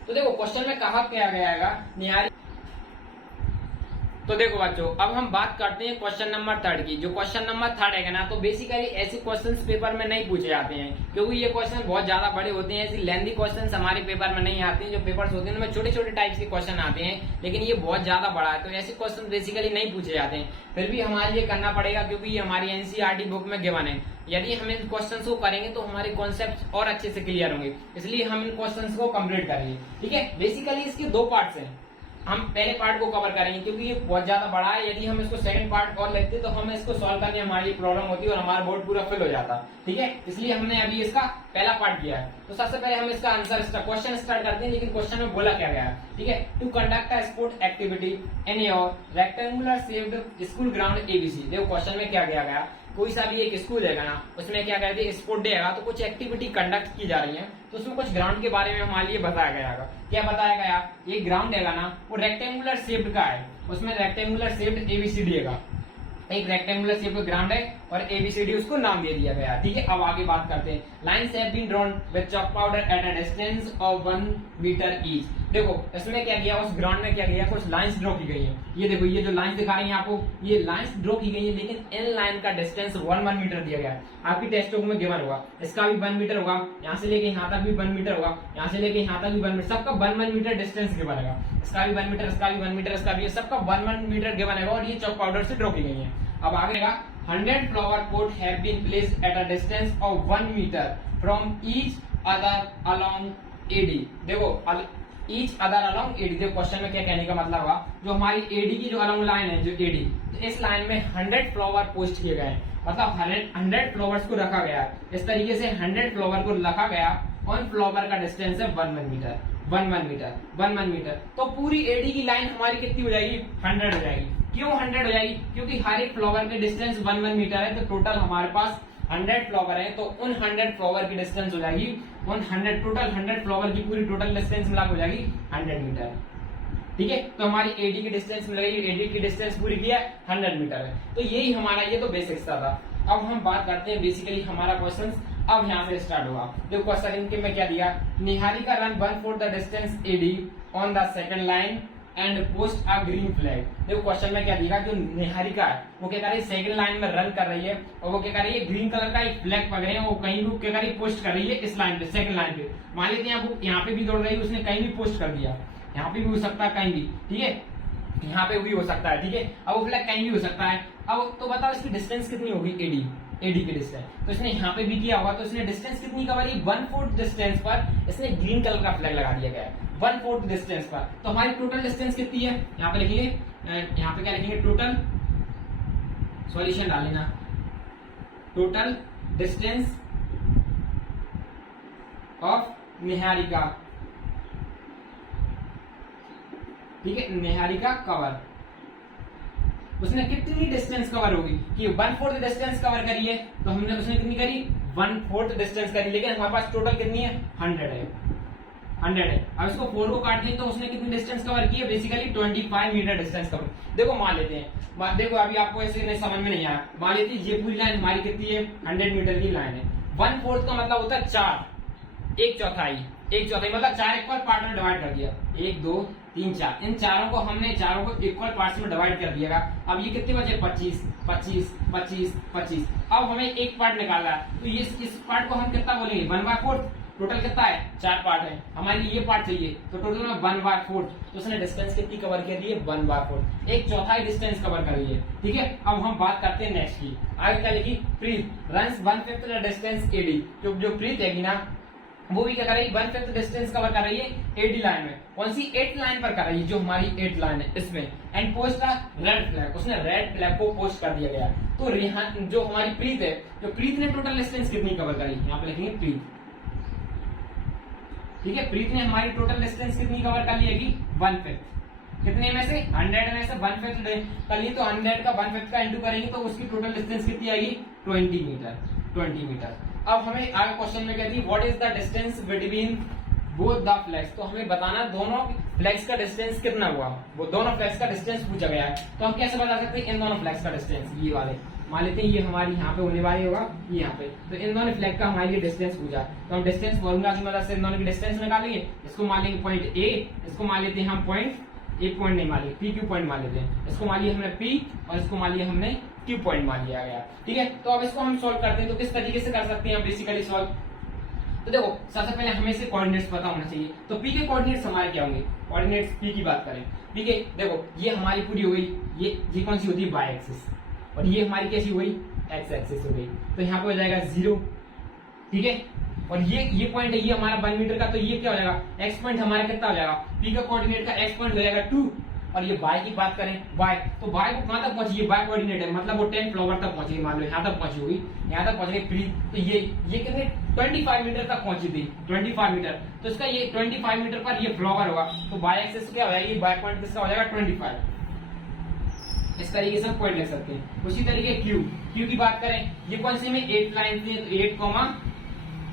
तो देखो क्वेश्चन में कहा क्या गया है, निहारी। तो देखो बच्चों, अब हम बात करते हैं क्वेश्चन नंबर 3 की। जो क्वेश्चन नंबर 3 है ना, तो बेसिकली ऐसे क्वेश्चंस पेपर में नहीं पूछे जाते हैं, क्योंकि ये क्वेश्चन बहुत ज्यादा बड़े होते हैं। ऐसे लेंथी क्वेश्चंस हमारे पेपर में नहीं आते हैं। जो पेपर्स होते हैं उनमें छोटे छोटे टाइप्स के क्वेश्चन आते हैं, लेकिन ये बहुत ज्यादा बड़ा है, तो ऐसे क्वेश्चन बेसिकली नहीं पूछे जाते हैं। फिर भी हमारे लिए करना पड़ेगा, क्योंकि ये हमारी एनसीईआरटी बुक में गिवन है। यदि हम इन क्वेश्चंस को करेंगे तो हमारे कॉन्सेप्ट और अच्छे से क्लियर होंगे, इसलिए हम इन क्वेश्चंस को कंप्लीट करेंगे, ठीक है। बेसिकली इसके 2 पार्ट्स हैं, हम पहले पार्ट को कवर करेंगे, क्योंकि ये बहुत ज्यादा बड़ा है। यदि हम इसको सेकंड पार्ट और लेते तो हम इसको सॉल्व करने हमारी प्रॉब्लम होती और हमारा बोर्ड पूरा फिल हो जाता, ठीक है। इसलिए हमने अभी इसका पहला पार्ट किया है। तो सबसे पहले हम इसका आंसर क्वेश्चन स्टार्ट करते हैं, लेकिन क्वेश्चन में बोला क्या गया है, ठीक है। To conduct a sport activity in your rectangular shaped school ground ABC. देखो क्वेश्चन में क्या किया गया, कोई सा भी एक स्कूल है ना, उसमें क्या कहते हैं, स्पोर्ट डे है, तो कुछ एक्टिविटी कंडक्ट की जा रही है, तो उसमें कुछ ग्राउंड के बारे में हमारे लिए बताया गया है। क्या बताया गया, ये ग्राउंड है ना, वो रेक्टेंगुलर शेप्ड का है, उसमें रेक्टेंगुलर शेप्ड एबीसीडी है, एक रेक्टेंगुलर शेप का ग्राउंड है और एबीसीडी उसको नाम दे दिया गया, ठीक है। अब आगे बात करते हैं। Lines have been drawn with chalk powder at a distance of 1 metre each. देखो इसमें क्या किया, उस ग्राउंड में क्या किया, कुछ लाइंस ड्रॉ की गई है। ये देखो, ये जो लाइंस दिखा रही है आपको, ये लाइंस ड्रॉ की गई है, लेकिन इन लाइन का डिस्टेंस 1 मीटर दिया गया है। आपकी टेक्स्ट बुक में गिवन होगा, इसका भी 1 मीटर होगा, यहाँ से लेके यहाँ तक भी 1 मीटर होगा, यहाँ से लेके यहाँ तक भी 1 मीटर, सबका 1 मीटर डिस्टेंस गिवन है। इसका भी 1 मीटर, इसका भी 1 मीटर, इसका भी, सबका 1 मीटर गिवन है, और ये चॉक पाउडर से ड्रॉ की गई है। अब आगे 100 flower pot have been placed at a distance of 1 metre from each other along AD. देखो ईच अदर अलोंग एडी, देखो क्वेश्चन में क्या कहने का मतलब हुआ, जो हमारी एडी की जो अलोंग लाइन है, जो एडी, तो इस लाइन में 100 फ्लावर पोस्ट किए गए, मतलब 100 फ्लावर्स को रखा गया। इस तरीके से 100 फ्लावर को रखा गया, और फ्लावर का डिस्टेंस है 1 मीटर, 1 मीटर। तो पूरी एडी की लाइन हमारी कितनी हो जाएगी, 100 हो जाएगी। क्यों 100 हो जाएगी, क्योंकि हर एक फ्लावर के डिस्टेंस 1 मीटर है, तो टोटल हमारे पास 100 फ्लावर है, तो उन 100 फ्लावर की डिस्टेंस हो जाएगी, उन 100 फ्लावर की पूरी टोटल डिस्टेंस मिला हो जाएगी 100 मीटर, ठीक है। तो हमारी एडी की डिस्टेंस मिलेगी, एडी की डिस्टेंस पूरी की है 100 मीटर है। तो यही हमारा, ये तो बेसिक्स था। अब हम बात करते हैं बेसिकली हमारा क्वेश्चन अब यहाँ से स्टार्ट होगा। देखो क्वेश्चन इनके में क्या दिया, Niharika run 1/4 the distance AD on the second line and post a green flag. देखो क्वेश्चन में क्या दिया, जो निहारिका है वो क्या कर रही है, सेकंड लाइन में रन कर रही है, और वो क्या कर रही है, ग्रीन कलर का एक फ्लैग पकड़े हैं, वो कहीं भी क्या कर रही है, पोस्ट कर रही है इस लाइन पे, सेकंड लाइन पे। मान लेते हैं आपको यहाँ पे भी दौड़ रही है, उसने कहीं भी पोस्ट कर दिया, यहाँ पे भी हो सकता है कहीं भी, ठीक है, यहाँ पे भी हो सकता है, ठीक है। अब वो फ्लैग कहीं भी हो सकता है। अब तो बताओ इसकी डिस्टेंस कितनी होगी, एडी की डिस्टेंस, तो इसने यहाँ पे भी किया होगा, तो इसने डिस्टेंस कितनी कवर की, 1/4 डिस्टेंस पर इसने ग्रीन कलर का फ्लैग लगा दिया गया है, 1/4 डिस्टेंस पर। तो हमारी टोटल डिस्टेंस कितनी है, यहाँ पे लिखेंगे, यहाँ पे क्या लिखेंगे, टोटल सॉल्यूशन डाल लेना, टोटल डिस्टेंस ऑफ निहारिका, ठीक है, निहारिका कवर, उसने कितनी डिस्टेंस कवर होगी, कि 1/4 डिस्टेंस कवर करी है, तो हमने उसने कितनी करी, 1/4 डिस्टेंस करी, लेकिन हमारे पास टोटल कितनी है, 100 है, 100 है। अब इसको 4 को काट दें तो उसने कितनी डिस्टेंस कवर की है, बेसिकली 25 मीटर डिस्टेंस कवर। देखो मान लेते हैं, देखो अभी आपको ऐसे नहीं समझ में नहीं आया, मान लेते हैं ये पूरी लाइन हमारी कितनी है, 100 मीटर की लाइन है। 1/4 का मतलब होता है 4, एक चौथाई मतलब 4 इक्वल पार्ट में डिवाइड कर दिया, 1 2 3 4, इन चारों को इक्वल पार्ट्स में डिवाइड कर दिया। अब ये कितने बचे, 25 25 25 25। अब हमें एक पार्ट निकालना है, तो ये इस पार्ट को हम कितना बोलेंगे, 1/4। टोटल कितना है, 4 पार्ट है, हमारी ये पार्ट चाहिए, तो टोटल में 1/4। तो उसने डिस्टेंस कितनी कवर कर दी है, 1/4, एक चौथाई डिस्टेंस कवर कर ली है। ठीक है, अब हम बात करते हैं नेक्स्ट की। आगे क्या लिखी, प्रीत रन्स 1/5 द डिस्टेंस एडी। जो प्रीत है ना, वो भी क्या कर रही है, 1/5 डिस्टेंस कवर कर रही है एडी लाइन में। कौन सी, 8 लाइन पर कर रही है, जो हमारी 8 लाइन है इसमें। एंड पोस्ट का रेड फ्लैग, उसने रेड फ्लैग को पोस्ट कर दिया गया। तो रेहान जो हमारी प्रीत है, जो प्रीत ने टोटल डिस्टेंस कितनी कवर करी, यहाँ पे लिखेंगे प्रीत। ठीक है, प्रीत ने हमारी टोटल डिस्टेंस कितनी कवर कर ली है, 1/5। कितने में से, 100 में से 1/5 कर ली, तो 100 का 1/5 का इंटू करेंगे तो उसकी टोटल डिस्टेंस कितनी आएगी, 20 मीटर। अब हमें आगे क्वेश्चन में कहती है what is the distance between both the flags. तो हमें बताना दोनों फ्लैग्स का डिस्टेंस कितना हुआ, वो दोनों फ्लैग्स का डिस्टेंस पूछा गया है। तो हम कैसे बता सकते हैं इन दोनों फ्लैग्स का डिस्टेंस, ये वाले मान लेते हैं, ये हमारी यहाँ पे होने वाली होगा, ये यहाँ पे, तो इन दोनों फ्लैग का हमारे लिए डिस्टेंस पूछा, तो हम डिस्टेंस फॉर्मूला की मदद से इन दोनों की डिस्टेंस निकालेंगे। इसको मान लेंगे पॉइंट ए, इसको मान लेते हैं हम पॉइंट, एक पॉइंट नहीं मान लिया, पी क्यू पॉइंट मान लेते हैं। इसको मान लिया हमने पी और इसको मान लिया हमने क्यू पॉइंट मान लिया गया। ठीक है, तो अब इसको हम सोल्व करते हैं, तो किस तरीके से कर सकते हैं हम बेसिकली सोल्व। तो देखो सबसे पहले हमें से कोऑर्डिनेट्स पता होना चाहिए। तो पी के कोऑर्डिनेट्स हमारे क्या होंगे, कोऑर्डिनेट्स पी की बात करें, पी के देखो ये हमारी पूरी हो गई, ये कौन सी होती है, वाई एक्सिस, और ये हमारी कैसी हो गई, एक्स एक्सिस हो गई। तो यहाँ पे हो जाएगा 0। ठीक है, और ये पॉइंट है, ये हमारा 1 मीटर का, तो ये क्या हो जाएगा, एक्स पॉइंट हमारा कितना हो जाएगा, पी का कोऑर्डिनेट का एक्स पॉइंट हो जाएगा 2। और ये y की बात करें, y, तो y को कहां तक पहुंची, y कोऑर्डिनेट है, मतलब वो 10 फ्लावर तक पहुंची, मान लो यहाँ तक पहुंची होगी, यहाँ तक पहुंच गई प्री। तो ये कितने 25 मीटर तक पहुंची थी, 25 मीटर। तो इसका ये 25 मीटर पर ये फ्लावर होगा, तो y एक्सिस क्या हो जाएगी, y पॉइंट किसका हो जाएगा, 25। इस तरीके से हम पॉइंट लिख सकते हैं। उसी तरीके क्यू की बात करें, ये कौन सी में 8 लाइन थी, तो 8,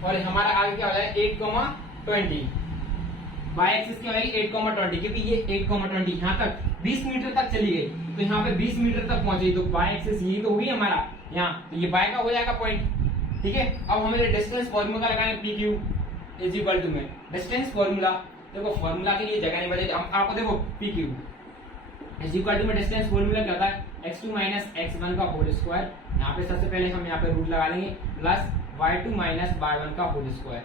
और हमारा आगे क्या हो जाएगा 8,20। वाई एक्सिस क्या होगी 8,20, क्योंकि ये 8,20 यहाँ तक 20 मीटर तक चली गई, तो यहाँ पे 20 मीटर तक पहुंची, तो वाई एक्सिस यही तो हुई हमारा यहाँ, तो ये वाई का हो जाएगा पॉइंट। ठीक है, अब हमें डिस्टेंस फॉर्मूला लगाएंगे, P Q is equal to में डिस्टेंस फॉर्मूला। देखो फॉर्मूला के लिए जगह नहीं बचेगी, हम आपको देखो P Q is equal to में डिस्टेंस फॉर्मूला क्या होता है, x2 माइनस x1 का होल स्क्वायर। यहाँ पे सबसे पहले हम यहाँ पे रूट लगा लेंगे, प्लस y2 माइनस y1 का होल स्क्वायर।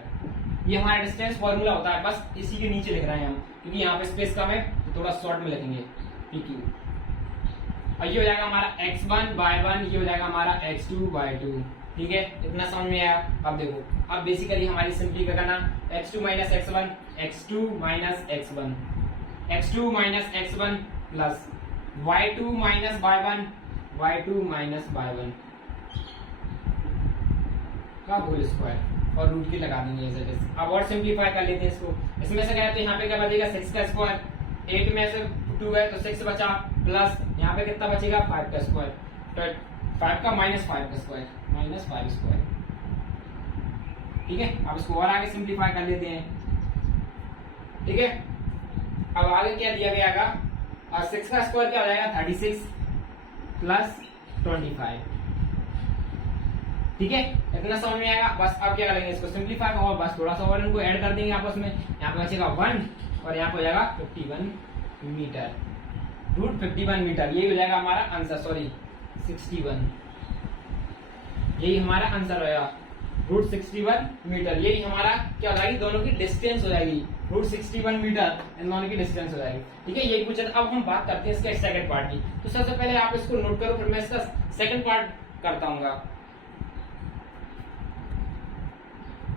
ये हमारा डिस्टेंस फॉर्मूला होता है, बस इसी के नीचे लिख रहे हैं हम, क्योंकि यहाँ पे स्पेस कम है, तो थोड़ा शॉर्ट में लिखेंगे पी क्यू। और ये हो जाएगा हमारा x1 y1, ये हो जाएगा हमारा x2 y2। ठीक है, इतना समझ में आया। अब देखो, अब बेसिकली हमारी सिंपली क्या करना, x2 minus x1, x2 minus x1, x2 minus x1 plus y2 minus y1, y2 minus y1 का होल स्क्वायर, और रूट की लगा देंगे ऐसे जैसे। अब और सिंपलीफाई कर लेते हैं इसको, इसमें से गया तो यहाँ पे क्या बचेगा 6 का स्क्वायर, 8 में से 2 है तो 6 बचा, प्लस यहाँ पे कितना बचेगा 5 का स्क्वायर, तो 5 का माइनस 5 का स्क्वायर, माइनस 5 स्क्वायर। ठीक है, अब इसको और आगे सिंपलीफाई कर लेते हैं। ठीक है, अब आगे क्या दिया गया होगा, और 6 का स्क्वायर क्या हो जाएगा 36 प्लस 25। ठीक है, इतना समझ में आएगा। बस अब क्या करेंगे, इसको सिंपलीफाई और बस थोड़ा सा और इनको ऐड कर देंगे आपस में। यहाँ पे बचेगा 1 और यहाँ पे हो जाएगा 51 मीटर, रूट 51 मीटर। यही हो जाएगा हमारा आंसर, सॉरी 61, यही हमारा आंसर रहेगा, रूट 61 मीटर। यही हमारा क्या हो जाएगी, दोनों की डिस्टेंस हो जाएगी, रूट 61 मीटर इन दोनों की डिस्टेंस हो जाएगी। ठीक है, यही पूछा। अब हम बात करते हैं इसका सेकंड पार्ट की। तो सबसे पहले आप इसको नोट करो, फिर मैं इसका सेकंड पार्ट करता हूँ।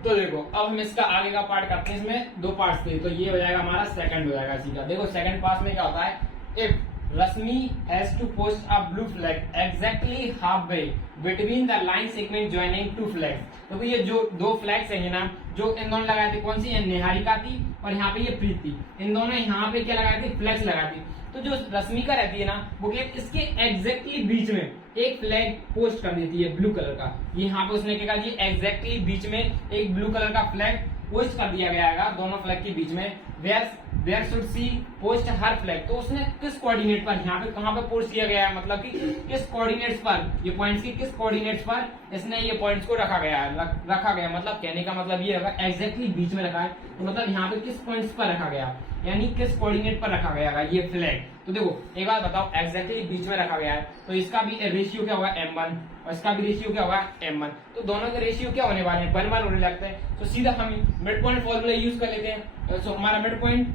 तो देखो, अब हम इसका आगे का पार्ट करते हैं, इसमें 2 पार्ट्स थे, तो ये हो जाएगा हमारा सेकंड हो जाएगा इसी का। देखो सेकंड पार्ट में क्या होता है, if Rashmi has to post a blue flag exactly half way between the line segment joining 2 flags. तो ये जो 2 फ्लैग्स हैं ना, जो इन दोनों लगाए थे, कौन सी है, निहारिका थी और यहाँ पे ये प्रीत थी। इन दोनों यहाँ पे क्या लगाए थे, फ्लैग्स लगाए थे। तो जो रश्मिका रहती है ना, वो क्या इसके एग्जैक्टली बीच में एक फ्लैग पोस्ट कर देती है ब्लू कलर का। ये यहाँ पे उसने क्या कहा जी, एग्जैक्टली बीच में एक ब्लू कलर का फ्लैग पोस्ट कर दिया गया है दोनों फ्लैग के बीच में, where should she post her flag, तो उसने किस कोऑर्डिनेट पर, यहाँ पे कहाँ पे पोस्ट किया गया है, मतलब कि किस कोऑर्डिनेट्स पर, ये पॉइंट्स की किस कोऑर्डिनेट्स पर इसने ये पॉइंट्स को रखा गया है, मतलब कहने का मतलब ये होगा एग्जैक्टली बीच में रखा है, तो मतलब यहाँ पे किस पॉइंट्स पर रखा गया, यानी किस कोऑर्डिनेट पर रखा गया है ये फ्लैग। तो देखो एक बात बताओ, एग्जैक्टली बीच में रखा गया है, तो इसका भी रेशियो क्या होगा m1 और इसका भी रेशियो क्या होगा m1, तो दोनों के रेशियो क्या होने वाले हैं, 1:1 होने लगते हैं। तो सीधा हम मिड पॉइंट फॉर्मूला यूज कर लेते हैं। तो हमारा मिड पॉइंट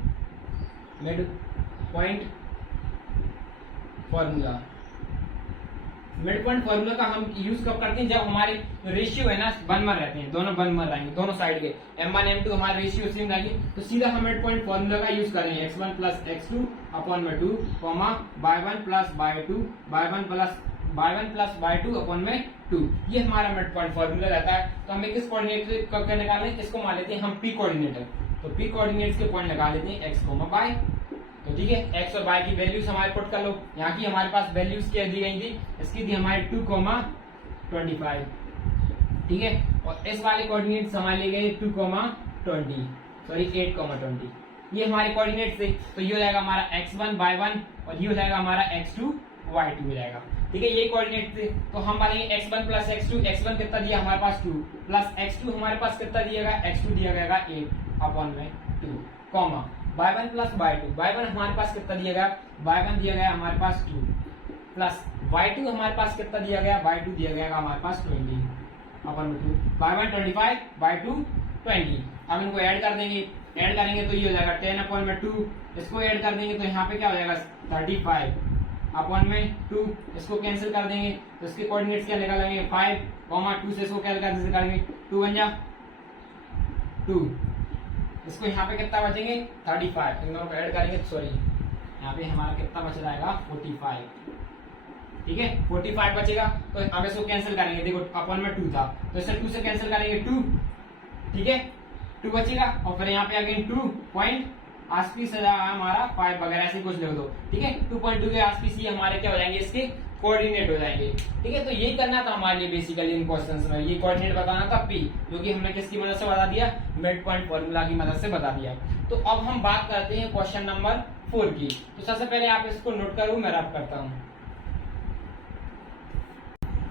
फॉर्मूला का हम यूज कब करते हैं, जब हमारे रेशियो है ना 1:1 रहते हैं, दोनों 1:1 रहेंगे, दोनों साइड के m1 m2 हमारे रेशियो सेम रहेंगे, तो सीधा हम मिड पॉइंट फॉर्मूला का यूज कर लेंगे, x1 प्लस x2 अपॉन में 2 comma y1 plus y2 upon में 2, ये हमारा मिड पॉइंट फॉर्मूला रहता है। तो हमें किस कोऑर्डिनेट का निकालना है, इसको मान लेते हैं हम p कोऑर्डिनेट है, तो p कोऑर्डिनेट्स के पॉइंट लगा लेते हैं x, y, तो ठीक है x और y की वैल्यूज हमारे पुट कर लो, यहाँ की हमारे पास वैल्यूज क्या दी गई थी, इसकी थी हमारी 2,25, ठीक है, और इस वाले कोऑर्डिनेट्स हमारे लिए गए 8,20, ये हमारे कोऑर्डिनेट्स थे। तो ये हो जाएगा हमारा x1 y1 और ये हो जाएगा हमारा x2 y2 हो जाएगा, ठीक है, ये कोऑर्डिनेट थे। तो हम मानेंगे x1 प्लस x2, x1 कितना दिया हमारे पास 2 प्लस x2 हमारे पास कितना दिया गया, x2 दिया गया 8 अपॉन में 2 कॉमा y1 प्लस y1 हमारे पास कितना दिया गया, y1 दिया गया हमारे पास 2 प्लस y2 हमारे पास कितना दिया गया, y2 दिया गया हमारे पास 20 अपन में 2, y1 25 y2 20। अब इनको ऐड कर देंगे, ऐड करेंगे तो ये हो जाएगा 10 अपॉन में 2, इसको ऐड कर देंगे तो यहाँ पे क्या हो जाएगा 35 अपॉन में 2, इसको कैंसिल कर देंगे तो इसके कोऑर्डिनेट्स क्या निकालेंगे 5, 2 से इसको कैंसिल करेंगे 2 बन जा 2, इसको यहाँ पे कितना बचेंगे 35, इन दोनों को ऐड करेंगे, सॉरी यहाँ पे हमारा कितना बच जाएगा 45, ठीक है 45 बचेगा। तो अब इसको कैंसिल करेंगे, देखो अपॉन में 2 था तो इसे 2 से कैंसिल करेंगे 2, ठीक है 2 बचेगा और फिर यहाँ पे अगेन 2 पॉइंट आसपीस हमारा 5 वगैरह ऐसे कुछ लिख दो, ठीक है 2.2 के आसपीस ये हमारे क्या हो जाएंगे, इसके कोऑर्डिनेट हो जाएंगे, ठीक है। तो यही करना था हमारे लिए बेसिकली इन क्वेश्चंस में, ये कोऑर्डिनेट बताना था p, जो कि हमने किसकी मदद से बता दिया, मिड पॉइंट फॉर्मूला की मदद से बता दिया। तो अब हम बात करते हैं क्वेश्चन नंबर 4 की। तो सबसे पहले आप इसको नोट करो, मैं रब करता हूँ।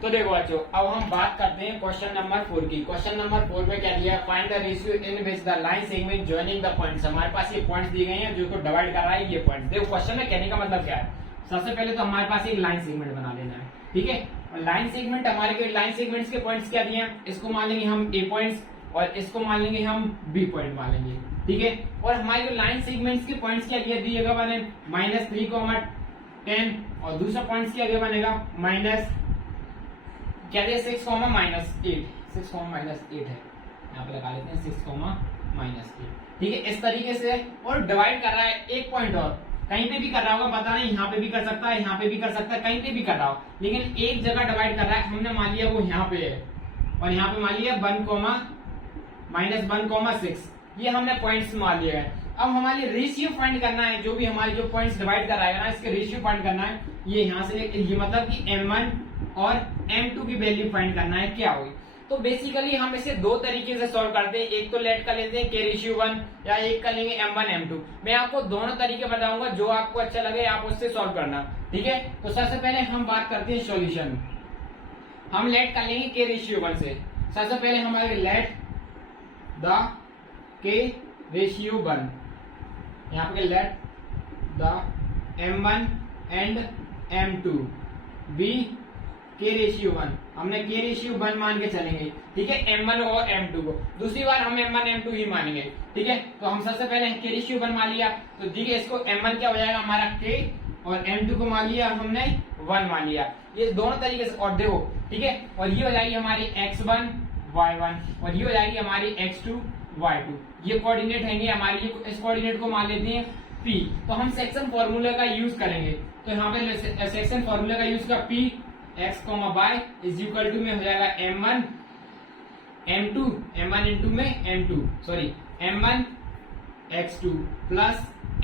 तो देखो बच्चों, अब हम बात करते हैं क्वेश्चन नंबर 4 की। क्वेश्चन नंबर 4 में क्या दिया, find the ratio in which the line segment joining the points. हमारे पास ये पॉइंट्स दिए गए हैं जो को डिवाइड कर रहा है ये पॉइंट्स। देखो क्वेश्चन में कहने का मतलब क्या है, सबसे पहले तो हमारे पास एक लाइन सेगमेंट बना लेना है, ठीक है। और लाइन सेगमेंट हमारे लाइन सेगमेंट्स के पॉइंट्स क्या दिए हैं, इसको मान लेंगे हम ए पॉइंट्स और इसको मान लेंगे हम बी पॉइंट मान लेंगे, ठीक है। और हमारे जो लाइन सेगमेंट्स के पॉइंट्स क्या दिएगा बने -3,10 और दूसरा पॉइंट्स क्या बनेगा माइनस क्या दिया 6,-8, 6,-8 है, यहाँ पे लगा लेते हैं 6,-8, ठीक है। इस तरीके से और डिवाइड कर रहा है एक पॉइंट, और कहीं पे भी कर रहा होगा पता नहीं, यहाँ पे भी कर सकता है, यहाँ पे भी कर सकता है, कहीं पे भी कर रहा हो, लेकिन एक जगह डिवाइड कर रहा है। हमने मान लिया वो यहाँ पे है और यहाँ पे मान लिया -1,6, ये हमने पॉइंट्स मान लिया है। अब हमारे रेशियो फाइंड करना है, जो भी हमारे जो पॉइंट्स डिवाइड कर रहा है ना, इसके रेशियो फाइंड करना है। ये यहाँ से ये मतलब कि m1 और m2 की वैल्यू फाइंड करना है क्या होगी। तो बेसिकली हम इसे दो तरीके से सॉल्व करते हैं, एक तो लेट कर लेते हैं k रेशियो 1 या एक कर लेंगे m1 m2। मैं आपको दोनों तरीके बताऊंगा, जो आपको अच्छा लगे आप उससे सॉल्व करना, ठीक है। तो सबसे पहले हम बात करते हैं सॉल्यूशन। हम लेट कर लेंगे k रेशियो 1 से। सबसे पहले हमारे लेट द k रेशियो 1, यहाँ पे let the m1 and m2 be k ratio 1, हमने k रेशियो 1 मान के चलेंगे, ठीक है, m1 और m2 को। दूसरी बार हम m1 m2 ही मानेंगे, ठीक है। तो हम सबसे पहले k रेशियो 1 मान लिया, तो देखिए इसको m1 क्या हो जाएगा हमारा k और m2 को मान लिया हमने 1 मान लिया। ये दोनों तरीके से और देखो, ठीक है। और ये हो जाएगी हमारी x1 y1 और ये हो जाएगी हमारी x2 y2। ये कोऑर्डिनेट है हमारी, इस कोऑर्डिनेट को मान लेते हैं p। तो हम सेक्शन फॉर्मूला का यूज करेंगे, तो यहाँ पे सेक्शन फॉर्मूला का यूज का p x, y is equal to में हो जाएगा m1 m2, m1 इंटू में m2 sorry m1 x2 plus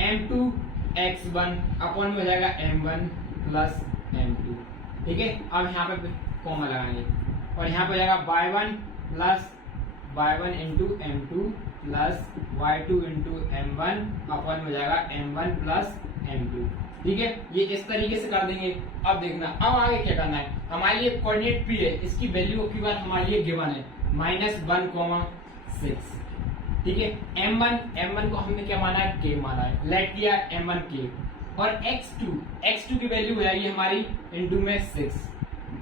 m2 x1 upon में हो जाएगा m1 प्लस m2, ठीक है। अब यहाँ पे कॉमा लगाएंगे और यहाँ पे हो जाएगा y1 plus y1 into m2 plus y2 into m1 अपन हो जाएगा m1 प्लस m2। ठीक है, ये इस तरीके से कर देंगे। अब देखना अब आगे क्या करना है। हमारे लिए कोऑर्डिनेट p है, इसकी वैल्यू की बार हमारे लिए गिवन है -1,6। ठीक है, m1 को हमने क्या माना है, k माना है, लेट किया m1 k, और x2 की वैल्यू हो जाएगी हमारी इंटू में 6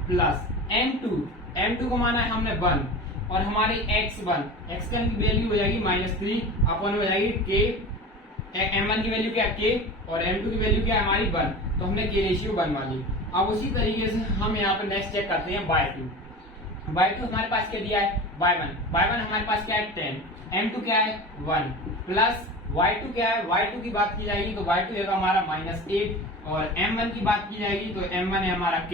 प्लस m2 को माना है हमने 1, और हमारी x1 की वैल्यू हो जाएगी -3 अपन हो जाएगी k, m1 की वैल्यू क्या k और m2 की वैल्यू क्या है हमारी 1, तो हमने k रेशियो 1 मानी। अब उसी तरीके से हम यहाँ पे नेक्स्ट चेक करते हैं y2 हमारे पास क्या दिया है y1 हमारे पास क्या है 10, m2 क्या है 1 प्लस y2 क्या है, y2 की बात की जाएगी तो y2 है हमारा -8, और m1 की बात की जाएगी तो m1 है हमारा k,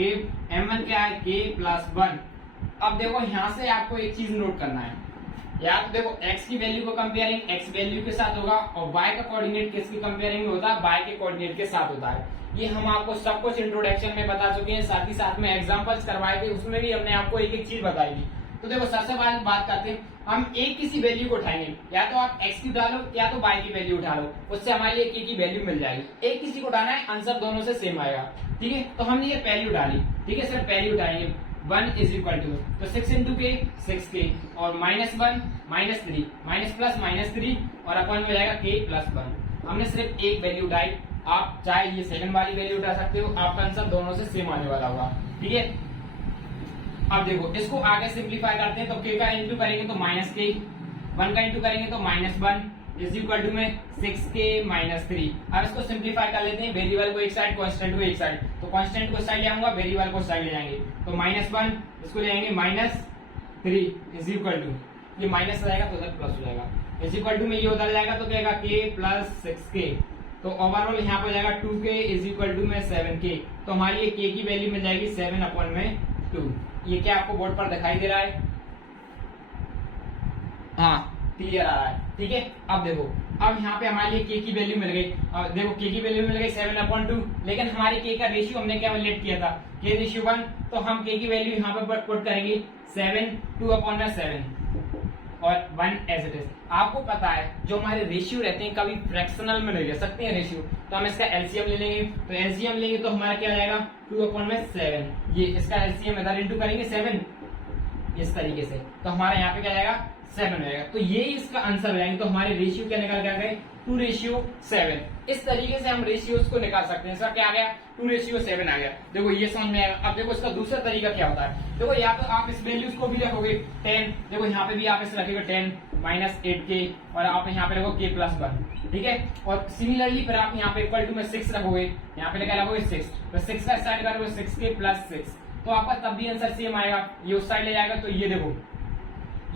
m1 क्या है k प्लस 1। अब देखो यहाँ से आपको एक चीज नोट करना है, या तो देखो x की वैल्यू को कंपेयरिंग x वैल्यू के साथ होगा, और y का कोऑर्डिनेट किसकी कंपेयरिंग में होता है, y के कोऑर्डिनेट के साथ होता है। ये हम आपको सब कुछ इंट्रोडक्शन में बता चुके हैं, साथ ही साथ में एग्जांपल्स करवाए थे, उसमें भी हमने आपको एक एक चीज बताई थी। तो देखो सबसे पहले बात करते हैं, हम एक किसी वैल्यू को उठाएंगे, या तो आप x की उठा लो या तो y की वैल्यू उठा लो, उससे हमारे लिए k की वैल्यू मिल जाएगी। एक किसी को उठाना है, आंसर दोनों से सेम आएगा। ठीक है, तो हमने ये पहली उठा ली। ठीक है, सिर्फ पहली उठाएंगे 1 इज इक्वल टू, तो 6 इंटू के 6k, और -1 -3 माइनस प्लस -3, और अपन में जाएगा k प्लस 1। हमने सिर्फ एक वैल्यू उठाई, आप चाहे ये सेकंड वाली वैल्यू उठा सकते हो, आपका आंसर दोनों से सेम आने वाला होगा। ठीक है, अब देखो इसको आगे सिंप्लीफाई करते हैं, तो k का इंटू करेंगे तो -k, 1 का इंटू करेंगे तो -1 इज इक्वल टू में 6k -3। अब इसको सिंप्लीफाई कर लेते हैं, वेरिएबल को एक साइड, कांस्टेंट को एक साइड, तो कांस्टेंट को साइड ले आऊंगा, वेरिएबल को साइड ले जाएंगे, तो -1 इसको ले जाएंगे -3 इज इक्वल टू, ये माइनस हो जाएगा तो उधर प्लस हो जाएगा, इज इक्वल टू में ये उधर जाएगा तो क्या k प्लस 6k, तो ओवरऑल यहाँ पे जाएगा 2k इज इक्वल टू में 7k। तो हमारी ये k की वैल्यू मिल जाएगी 7/2। ये क्या आपको बोर्ड पर दिखाई दे रहा है, हाँ क्लियर आ रहा है। ठीक है, अब देखो अब यहाँ पे हमारे लिए k की वैल्यू मिल गई, अब देखो k की वैल्यू मिल गई 7/2, लेकिन हमारी k का रेशियो हमने क्या लेट किया था, k रेशियो 1, तो हम k की वैल्यू यहाँ पे पुट करेंगे 7 2/7 और 1 एज इट इज। आपको पता है जो हमारे रेशियो रहते हैं कभी फ्रैक्शनल में नहीं रह सकते हैं रेशियो, तो हम इसका एलसीएम ले लेंगे, तो एलसीएम लेंगे तो हमारा क्या आ जाएगा 2/7, ये इसका एलसीएम इधर इंटू करेंगे 7 इस तरीके से, तो हमारा यहाँ पे क्या जाएगा 7 हो जाएगा। तो ये इसका आंसर हो जाएंगे, तो हमारे रेशियो क्या निकल के आ गए 2:7। इस तरीके से हम रेशियोज को निकाल सकते हैं। इसका क्या आ गया 2:7 आ गया। देखो ये समझ में आएगा। अब देखो इसका दूसरा तरीका क्या होता है, देखो या तो आप इस वैल्यूज को भी रखोगे 10, देखो यहाँ पे भी आप इसे रखेगा 10 -8k, और आप यहाँ पे रखोगे k प्लस 1। ठीक है, और सिमिलरली फिर आप यहाँ पे इक्वल टू में 6 रखोगे, यहाँ पे क्या रखोगे 6, तो 6 का साइड करोगे 6k प्लस 6, तो आपका तब भी आंसर सेम आएगा। ये उस साइड ले जाएगा, तो ये देखो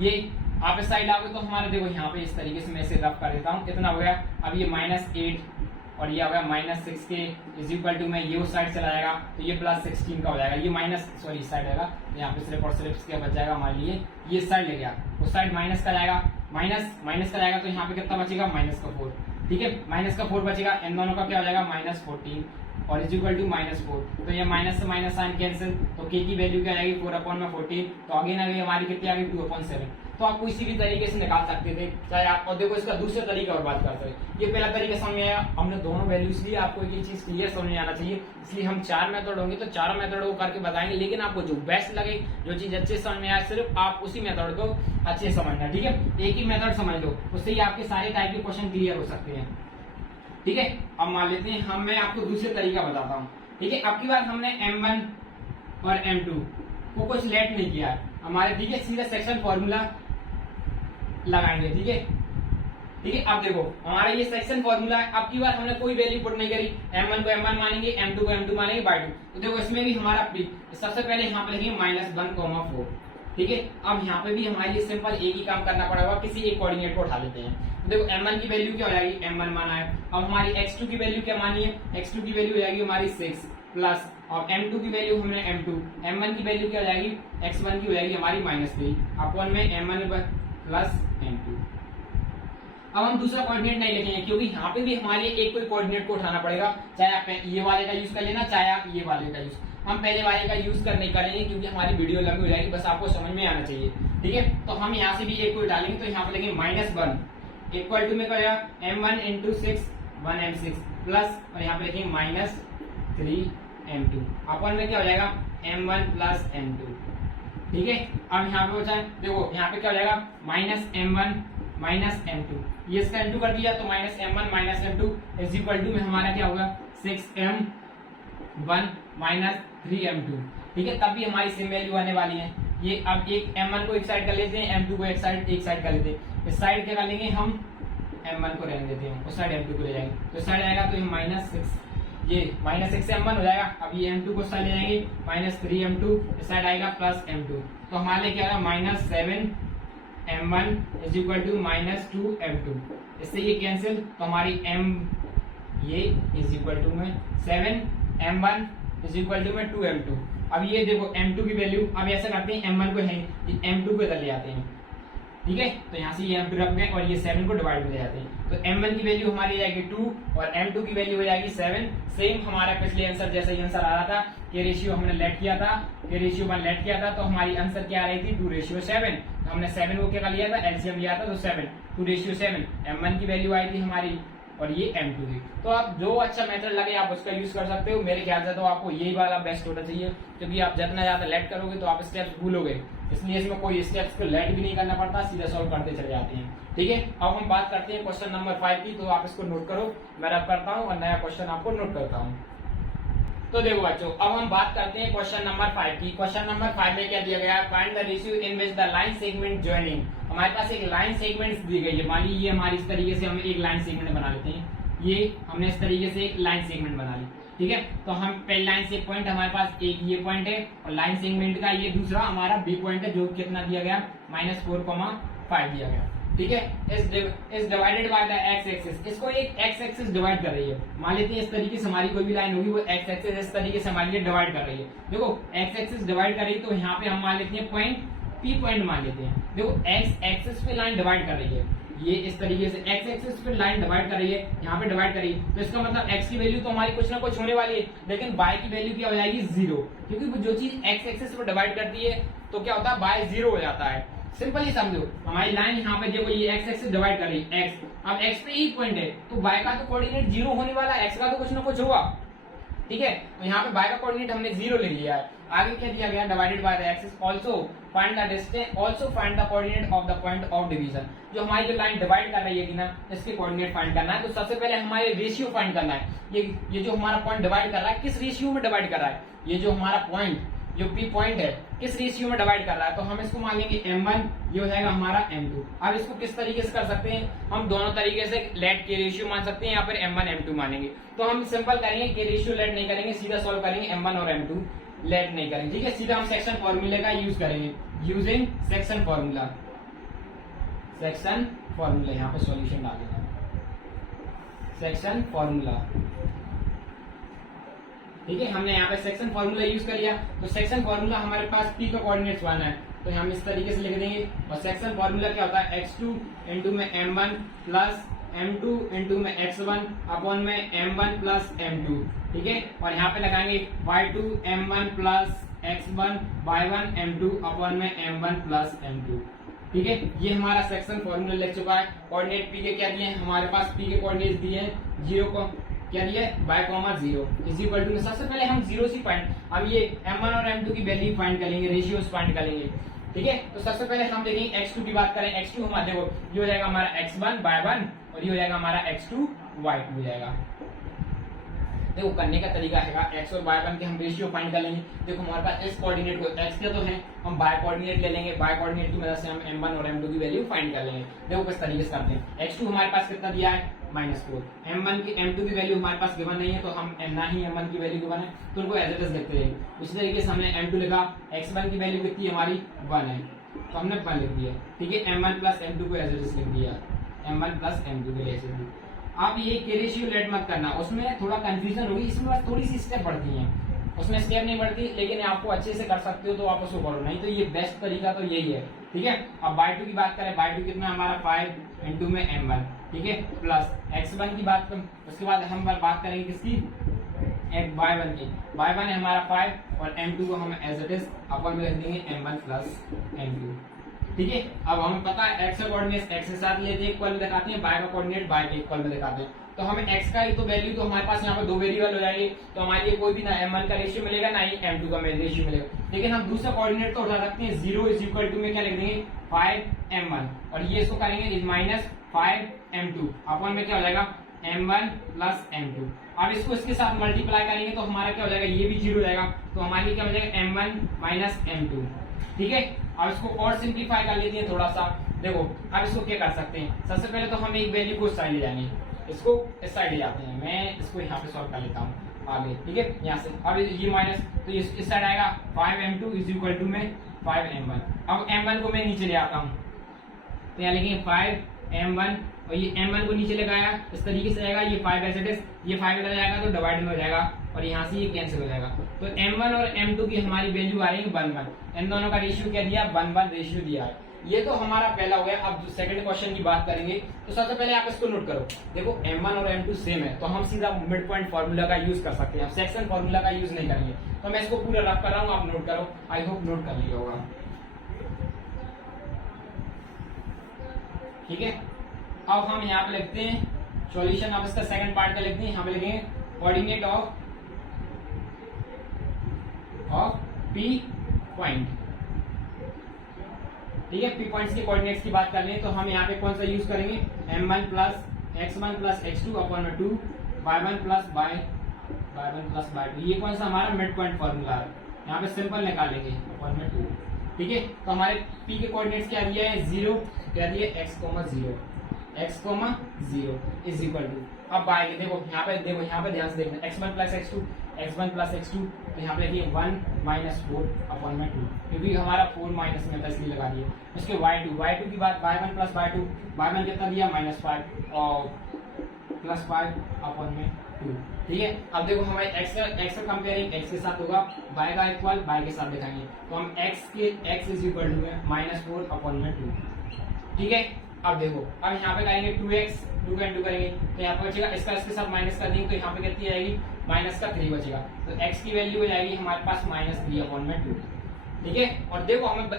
ये आप इस साइड आओगे तो हमारा देखो यहाँ पे इस तरीके से मैं इसे रफ कर देता हूँ, कितना हो गया, अब ये -8 और ये आ गया -6k इज इक्वल टू में ये उस साइड चला जाएगा, तो ये +16 का हो जाएगा, ये इस साइड आएगा, तो यहाँ पे सिर्फ और सिर्फ क्या बच जाएगा हमारे लिए, ये साइड ले गया, उस साइड माइनस का जाएगा, माइनस का जाएगा, तो यहाँ पे कितना बचेगा -4। ठीक है, -4 बचेगा, इन दोनों का क्या हो जाएगा -14 और इज इक्वल टू -4, तो ये माइनस से माइनस साइन कैंसिल, तो k की वैल्यू क्या आएगी 4/14, तो अगेन अभी हमारी कितनी आ गई 2/7। तो आप किसी भी तरीके से निकाल सकते थे चाहे आप, और देखो इसका दूसरा तरीका और बात करते हैं, ये पहला तरीका समझ में आया, हमने दोनों वैल्यूज लिए, आपको एक चीज क्लियर समझ में आना चाहिए, इसलिए हम 4 मेथड होंगे तो चारों मेथड को करके बताएंगे, लेकिन आपको जो बेस्ट लगे, जो चीज अच्छे समझ में आए, सिर्फ आप उसी मेथड को अच्छे समझना। ठीक है, एक ही मेथड समझ लो, उससे ही आपके सारे टाइप के क्वेश्चन क्लियर हो सकते हैं। ठीक है, अब मान लेते हैं मैं आपको दूसरे तरीका बताता हूँ। ठीक है, अब की बार हमने m1 और m2 को कुछ लेट नहीं किया हमारे, ठीक है, सीधा सेक्शन फॉर्मूला लगाएंगे। ठीक है, अब देखो हमारा ये सेक्शन फॉर्मूला है, अब की बार हमने कोई वैल्यू पुट नहीं करी, m1 को m1 मानेंगे, m2 को m2 मानेंगे बाय 2, तो देखो इसमें भी हमारा सबसे पहले यहाँ पे लिखेंगे -1,4। ठीक है, अब यहाँ पे भी हमारे लिए सिंपल एक ही काम करना पड़ेगा, किसी एक कोऑर्डिनेट को उठा लेते हैं। तो देखो m1 की वैल्यू क्या हो जाएगी, m1 माना है, अब हमारी x2 की वैल्यू क्या मानी है, x2 की वैल्यू हो जाएगी हमारी 6 प्लस, और m2 की वैल्यू हमने m1 की वैल्यू क्या हो जाएगी, x1 की हो जाएगी हमारी -3 अपन में m1 प्लस m2। अब हम दूसरा कोऑर्डिनेट नहीं लिखेंगे, क्योंकि यहाँ पे भी हमारे एक कोई कोऑर्डिनेट को उठाना पड़ेगा, चाहे आप ये वाले का यूज कर लेना, चाहे आप ये वाले का यूज, हम पहले वाले का यूज नहीं करेंगे क्योंकि हमारी वीडियो लंबी हो जाएगी, बस आपको समझ में आना चाहिए। ठीक है, तो हम यहाँ से भी एक को डालेंगे, तो यहाँ पे लेंगे -1 इक्वल टू में क्या हो जाएगा m1 इंटू 6 1m6 प्लस और यहाँ पे लिखेंगे माइनस 3m2 अपन में क्या हो जाएगा m1 प्लस m2। ठीक है, अब यहाँ पे बचा देखो यहाँ पे क्या हो जाएगा माइनस m1 माइनस m2, ये इसका m2 कर दिया तो minus m1 minus m2 is equal to में हमारा क्या होगा 6m1 माइनस 3m2। ठीक है, तब भी हमारी सेम वैल्यू आने वाली है। ये अब एक m1 को एक साइड कर लेते हैं, m2 को एक साइड कर लेते हैं। इस साइड क्या कर लेंगे हम m1 को रहने देते हैं, उस साइड m2 को ले जाएंगे तो साइड आएगा तो ये माइनस 6, ये माइनस 6 से m1 हो जाएगा। अब ये m2 को साइड ले जाएंगे माइनस 3m2, इस साइड आएगा प्लस m2 तो हमारे लिए क्या आएगा minus 7m1 is equal to minus 2m2। इससे ये कैंसिल तो हमारी m ये इज इक्वल टू में 7m1 इज इक्वल टू में 2m2। अब ये देखो m2 की वैल्यू, अब ऐसा करते हैं m1 को है m2 को इधर ले आते हैं। ठीक है, तो यहाँ से ये m2 रख गए और ये 7 को डिवाइड में ले जाते हैं तो m1 की वैल्यू हमारी हो जाएगी 2 और m2 की वैल्यू हो जाएगी 7। सेम हमारा पिछले आंसर जैसा ही आंसर आ रहा था कि रेशियो हमने लेट किया था, कि रेशियो 1 लेट किया था तो हमारी आंसर क्या आ रही थी 2:7। तो हमने 7 को क्या लिया था एलसीएम लिया था तो 7 2:7 m1 की वैल्यू आई थी हमारी और ये m2 थी। तो आप जो अच्छा मेथड लगे आप उसका यूज कर सकते हो। मेरे ख्याल से तो आपको यही वाला बेस्ट होना चाहिए क्योंकि आप जितना ज्यादा लेट करोगे तो आप स्टेप्स भूलोगे, इसलिए इसमें कोई स्टेप्स को लेट भी नहीं करना पड़ता, सीधा सॉल्व करते चले जाते हैं। ठीक है, अब हम बात करते हैं क्वेश्चन नंबर 5 की, तो आप इसको नोट करो, मैं रब करता हूँ और नया क्वेश्चन आपको नोट करता हूँ। तो देखो बच्चों, अब हम बात करते हैं क्वेश्चन नंबर 5 की। क्वेश्चन नंबर 5 में क्या दिया गया है, find the ratio in which the line segment joining. हमारे पास एक लाइन सेगमेंट दी गई है, मान ली ये हमारी इस तरीके से हम एक लाइन सेगमेंट बना लेते हैं, ये हमने इस तरीके से एक लाइन सेगमेंट बना ली। ठीक है, तो हम पहली लाइन से पॉइंट हमारे पास एक ये पॉइंट है और लाइन सेगमेंट का ये दूसरा हमारा बी पॉइंट है जो कितना दिया गया -4,5 दिया गया। ठीक है, is divided by the x axis, इसको एक एक्स एक्सिस डिवाइड कर रही है। मान लेते हैं इस तरीके से हमारी कोई भी लाइन होगी वो एक्स एक्सिस इस तरीके से हमारे लिए डिवाइड कर रही है। देखो एक्स एक्सिस डिवाइड कर रही है तो यहाँ पे हम मान लेते हैं पॉइंट पी पॉइंट मान लेते हैं। देखो एक्स एक्सिस पे लाइन डिवाइड कर रही है, ये इस तरीके से एक्स एक्सिस पे लाइन डिवाइड कर रही है, यहाँ पे डिवाइड कर रही है तो इसका मतलब एक्स की वैल्यू तो हमारी कुछ ना कुछ होने वाली है, लेकिन वाई की वैल्यू क्या हो जाएगी 0, क्योंकि जो चीज एक्स एक्सिस पे डिवाइड करती है तो क्या होता है वाई 0 हो जाता है। सिंपल ही समझो, हमारी लाइन यहाँ पे देखो ये एक्स एक्सिस डिवाइड कर रही है एक्स, अब एक्स पे ही पॉइंट है तो वाई का तो कोऑर्डिनेट 0 होने वाला है, एक्स का तो कुछ ना कुछ होगा। ठीक है, तो यहाँ पे y का कोऑर्डिनेट हमने 0 ले लिया है। आगे क्या दिया गया, divided by the axis, also find the distance, also find the coordinate of the point of division. जो हमारी जो लाइन डिवाइड कर रही है कि ना, इसके कोऑर्डिनेट फाइंड करना है। तो सबसे पहले हमारे रेशियो फाइंड करना है, ये जो हमारा पॉइंट डिवाइड कर रहा है किस रेशियो में डिवाइड कर रहा है, ये जो हमारा पॉइंट जो पी पॉइंट है किस रेशियो में डिवाइड कर रहा है। तो हम इसको मान लेंगे m1, ये हो जाएगा हमारा m2। अब इसको किस तरीके से कर सकते हैं, हम दोनों तरीके से लेट के रेशियो मान सकते हैं, या फिर m1 m2 मानेंगे। तो हम सिंपल करेंगे कि रेशियो लेट नहीं करेंगे, सीधा सॉल्व करेंगे, m1 और m2 लेट नहीं करेंगे। ठीक है, सीधा हम सेक्शन फॉर्मूले का यूज करेंगे, using section formula. Section formula यहाँ पे सॉल्यूशन डालेंगे, सेक्शन फॉर्मूला। ठीक है, हमने यहाँ पे सेक्शन फॉर्मूला यूज कर लिया। तो सेक्शन फॉर्मूला हमारे पास पी का कोऑर्डिनेट्स 1 है तो हम इस तरीके से लिख देंगे। और सेक्शन फॉर्मूला क्या होता है, x2 इंटू में m1 प्लस m2 इंटू में x1 अपॉन में m1 प्लस m2। ठीक है, और यहाँ पे लगाएंगे y2 m1 plus x1 y1 m2 upon में m1 प्लस m2। ठीक है, ये हमारा सेक्शन फॉर्मूला लग चुका है। कोऑर्डिनेट पी के क्या दिए हैं, हमारे पास पी के कोऑर्डिनेट दिए हैं 0 को क्या दिया है y,0 इज इक्वल टू, सबसे पहले हम 0 से फाइंड, अब ये m1 और m2 की वैल्यू फाइंड करेंगे, रेशियोज फाइंड करेंगे। ठीक है, तो सबसे पहले हम देखेंगे x2 की बात करें, x2 हमारे देखो ये हो जाएगा हमारा x1 y1 और ये हो जाएगा हमारा x2 y2 हो जाएगा। देखो करने का तरीका है x और y1 के हम रेशियो फाइंड कर लेंगे। देखो हमारे पास इस कोऑर्डिनेट को x के तो है, हम y कोऑर्डिनेट ले लेंगे, y कोऑर्डिनेट की मदद से हम m1 और m2 की वैल्यू फाइंड कर लेंगे। देखो किस तरीके से करते हैं, x2 हमारे पास कितना दिया है -4, m1 की m2 की वैल्यू हमारे पास गिवन नहीं है तो हम ना ही m1 की वैल्यू गिवन है तो उनको एज इट इज लिखते रहेंगे। उसी तरीके से हमने m2 लिखा, x1 की वैल्यू कितनी हमारी 1 है तो हमने 1 लिख दिया। ठीक है, m1 प्लस m2 को एज इट इज लिख दिया, m1 प्लस m2 के लिए। आप ये के रेशियो लेट मत करना, उसमें थोड़ा कंफ्यूजन होगी, इसमें बस थोड़ी सी स्टेप बढ़ती है, उसमें स्टेप नहीं बढ़ती, लेकिन आपको अच्छे से कर सकते हो तो आप उसको करो, नहीं तो ये बेस्ट तरीका तो यही है। ठीक है, अब y2 की बात करें, y2 कितना हमारा 5 इंटू में m1। ठीक है, प्लस x1 की बात करें, उसके बाद हम बात करेंगे किसकी, y1 की। y1 है हमारा 5 और m2 को हम एज इट इज अपन में रख देंगे m1 प्लस m2। ठीक है। अब हमें पता है x का कोऑर्डिनेट x के साथ ये इक्वल में दिखाते हैं, y का कोऑर्डिनेट y के इक्वल में दिखाते हैं। तो हमें x का ही तो वैल्यू तो हमारे पास यहाँ पे दो वेरिएबल हो जाएंगे, तो हमारे लिए कोई भी ना m1 का रेशियो मिलेगा ना ही m2 का रेशियो मिलेगा। लेकिन हम दूसरा कोऑर्डिनेट तो उठा सकते हैं, 0 इज इक्वल टू में क्या लिख देंगे 5m1 और ये इसको करेंगे इज माइनस 5m2 अपन में क्या हो जाएगा m1 प्लस m2। अब इसको इसके साथ मल्टीप्लाई करेंगे तो हमारा क्या हो जाएगा, ये भी 0 हो जाएगा, तो हमारे लिए क्या हो जाएगा m1 माइनस m2। ठीक है। अब इसको और सिंप्लीफाई कर लेते हैं थोड़ा सा। देखो अब इसको क्या कर सकते हैं, सबसे पहले तो हम एक वैल्यू को साइड ले जाएंगे, इसको इस साइड ले जाते हैं, मैं इसको यहाँ पे सॉल्व कर लेता हूँ आगे। ठीक है, यहाँ से अब ये माइनस तो इस साइड आएगा 5m2 इज इक्वल टू में 5m1। अब m1 को मैं नीचे ले आता हूँ, तो यहाँ लिखेंगे 5m1 और ये m1 को नीचे लगाया इस तरीके से आएगा, ये 5 एज इट इज, ये 5 लग जाएगा तो डिवाइड में हो जाएगा और यहाँ से ये कैंसिल हो जाएगा। तो m1 और m2 की हमारी वैल्यू आ रही है 1:1। इन दोनों का रेशियो क्या दिया 1:1 रेशियो दिया है। ये तो हमारा पहला हो गया। अब जो सेकंड क्वेश्चन की बात करेंगे तो सबसे पहले आप इसको नोट करो। देखो m1 और m2 सेम है तो हम सीधा मिड पॉइंट फार्मूला का यूज कर सकते हैं, हम सेक्शन फार्मूला का यूज नहीं करेंगे। तो मैं इसको पूरा रफ कर रहा हूँ, आप नोट करो, आई होप नोट कर लिया होगा। ठीक है, अब हम यहाँ पे लिखते हैं सॉल्यूशन। अब इसका सेकंड पार्ट का लिखते हैं, यहाँ पे लिखेंगे कोऑर्डिनेट ऑफ पी पॉइंट। ठीक है, पी पॉइंट्स के कोऑर्डिनेट्स की बात कर लें तो हम यहाँ पे कौन सा यूज करेंगे m1 plus x1 plus x2 upon 2 y1 plus y2। ये कौन सा हमारा मिड पॉइंट फॉर्मूला है, यहाँ पे सिंपल निकालेंगे अपॉन 2। ठीक है, तो हमारे p के कोऑर्डिनेट्स क्या दिया है 0, क्या दिया x, 0 इज इक्वल टू। अब y के देखो यहाँ पे ध्यान से देखना x1 प्लस x2 तो यहाँ पे देखिए 1 माइनस 4 अपॉन 2, क्योंकि हमारा 4 माइनस में था इसलिए लगा दिया। उसके y2 की बात y1 प्लस y1 कितना दिया -5 और प्लस 5 अपॉन 2। ठीक है, अब देखो हमारे x का कंपेयरिंग x के साथ होगा, y का इक्वल y के साथ दिखाएंगे तो हम x is equal to -4 upon 2। ठीक है, अब देखो अब यहाँ पे करेंगे 2x 2 का इंटू करेंगे तो यहाँ पे बचेगा, इसका इसके साथ माइनस कर देंगे तो यहाँ पे कितनी आएगी -3 बचेगा, तो x की वैल्यू हो जाएगी हमारे पास -3 अपॉन 2। ठीक है, और देखो हमें y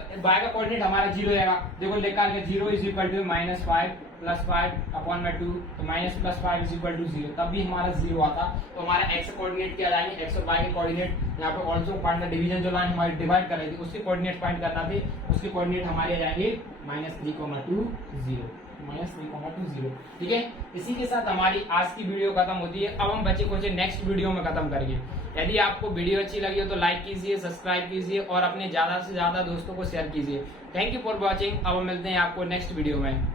का कोऑर्डिनेट हमारा 0 आएगा, देखो निकाल के 0 is equal to -5 plus 5 upon 2, तो minus plus 5 is equal to 0, तब भी हमारा 0 आता। तो हमारा x कोऑर्डिनेट क्या जाएंगे, x और y के कोऑर्डिनेट यहाँ पे ऑल्सो फाइंड द डिवीजन, जो लाइन हमारी डिवाइड कर रही थी उसके कोऑर्डिनेट फाइंड करना थे, उसके कोऑर्डिनेट हमारे जाएंगे -3,2,0। ठीक है, इसी के साथ हमारी आज की वीडियो खत्म होती है। अब हम बच्चे को नेक्स्ट वीडियो में खत्म करेंगे। यदि आपको वीडियो अच्छी लगी हो तो लाइक कीजिए, सब्सक्राइब कीजिए और अपने ज्यादा से ज्यादा दोस्तों को शेयर कीजिए। Thank you for watching. अब हम मिलते हैं आपको नेक्स्ट वीडियो में।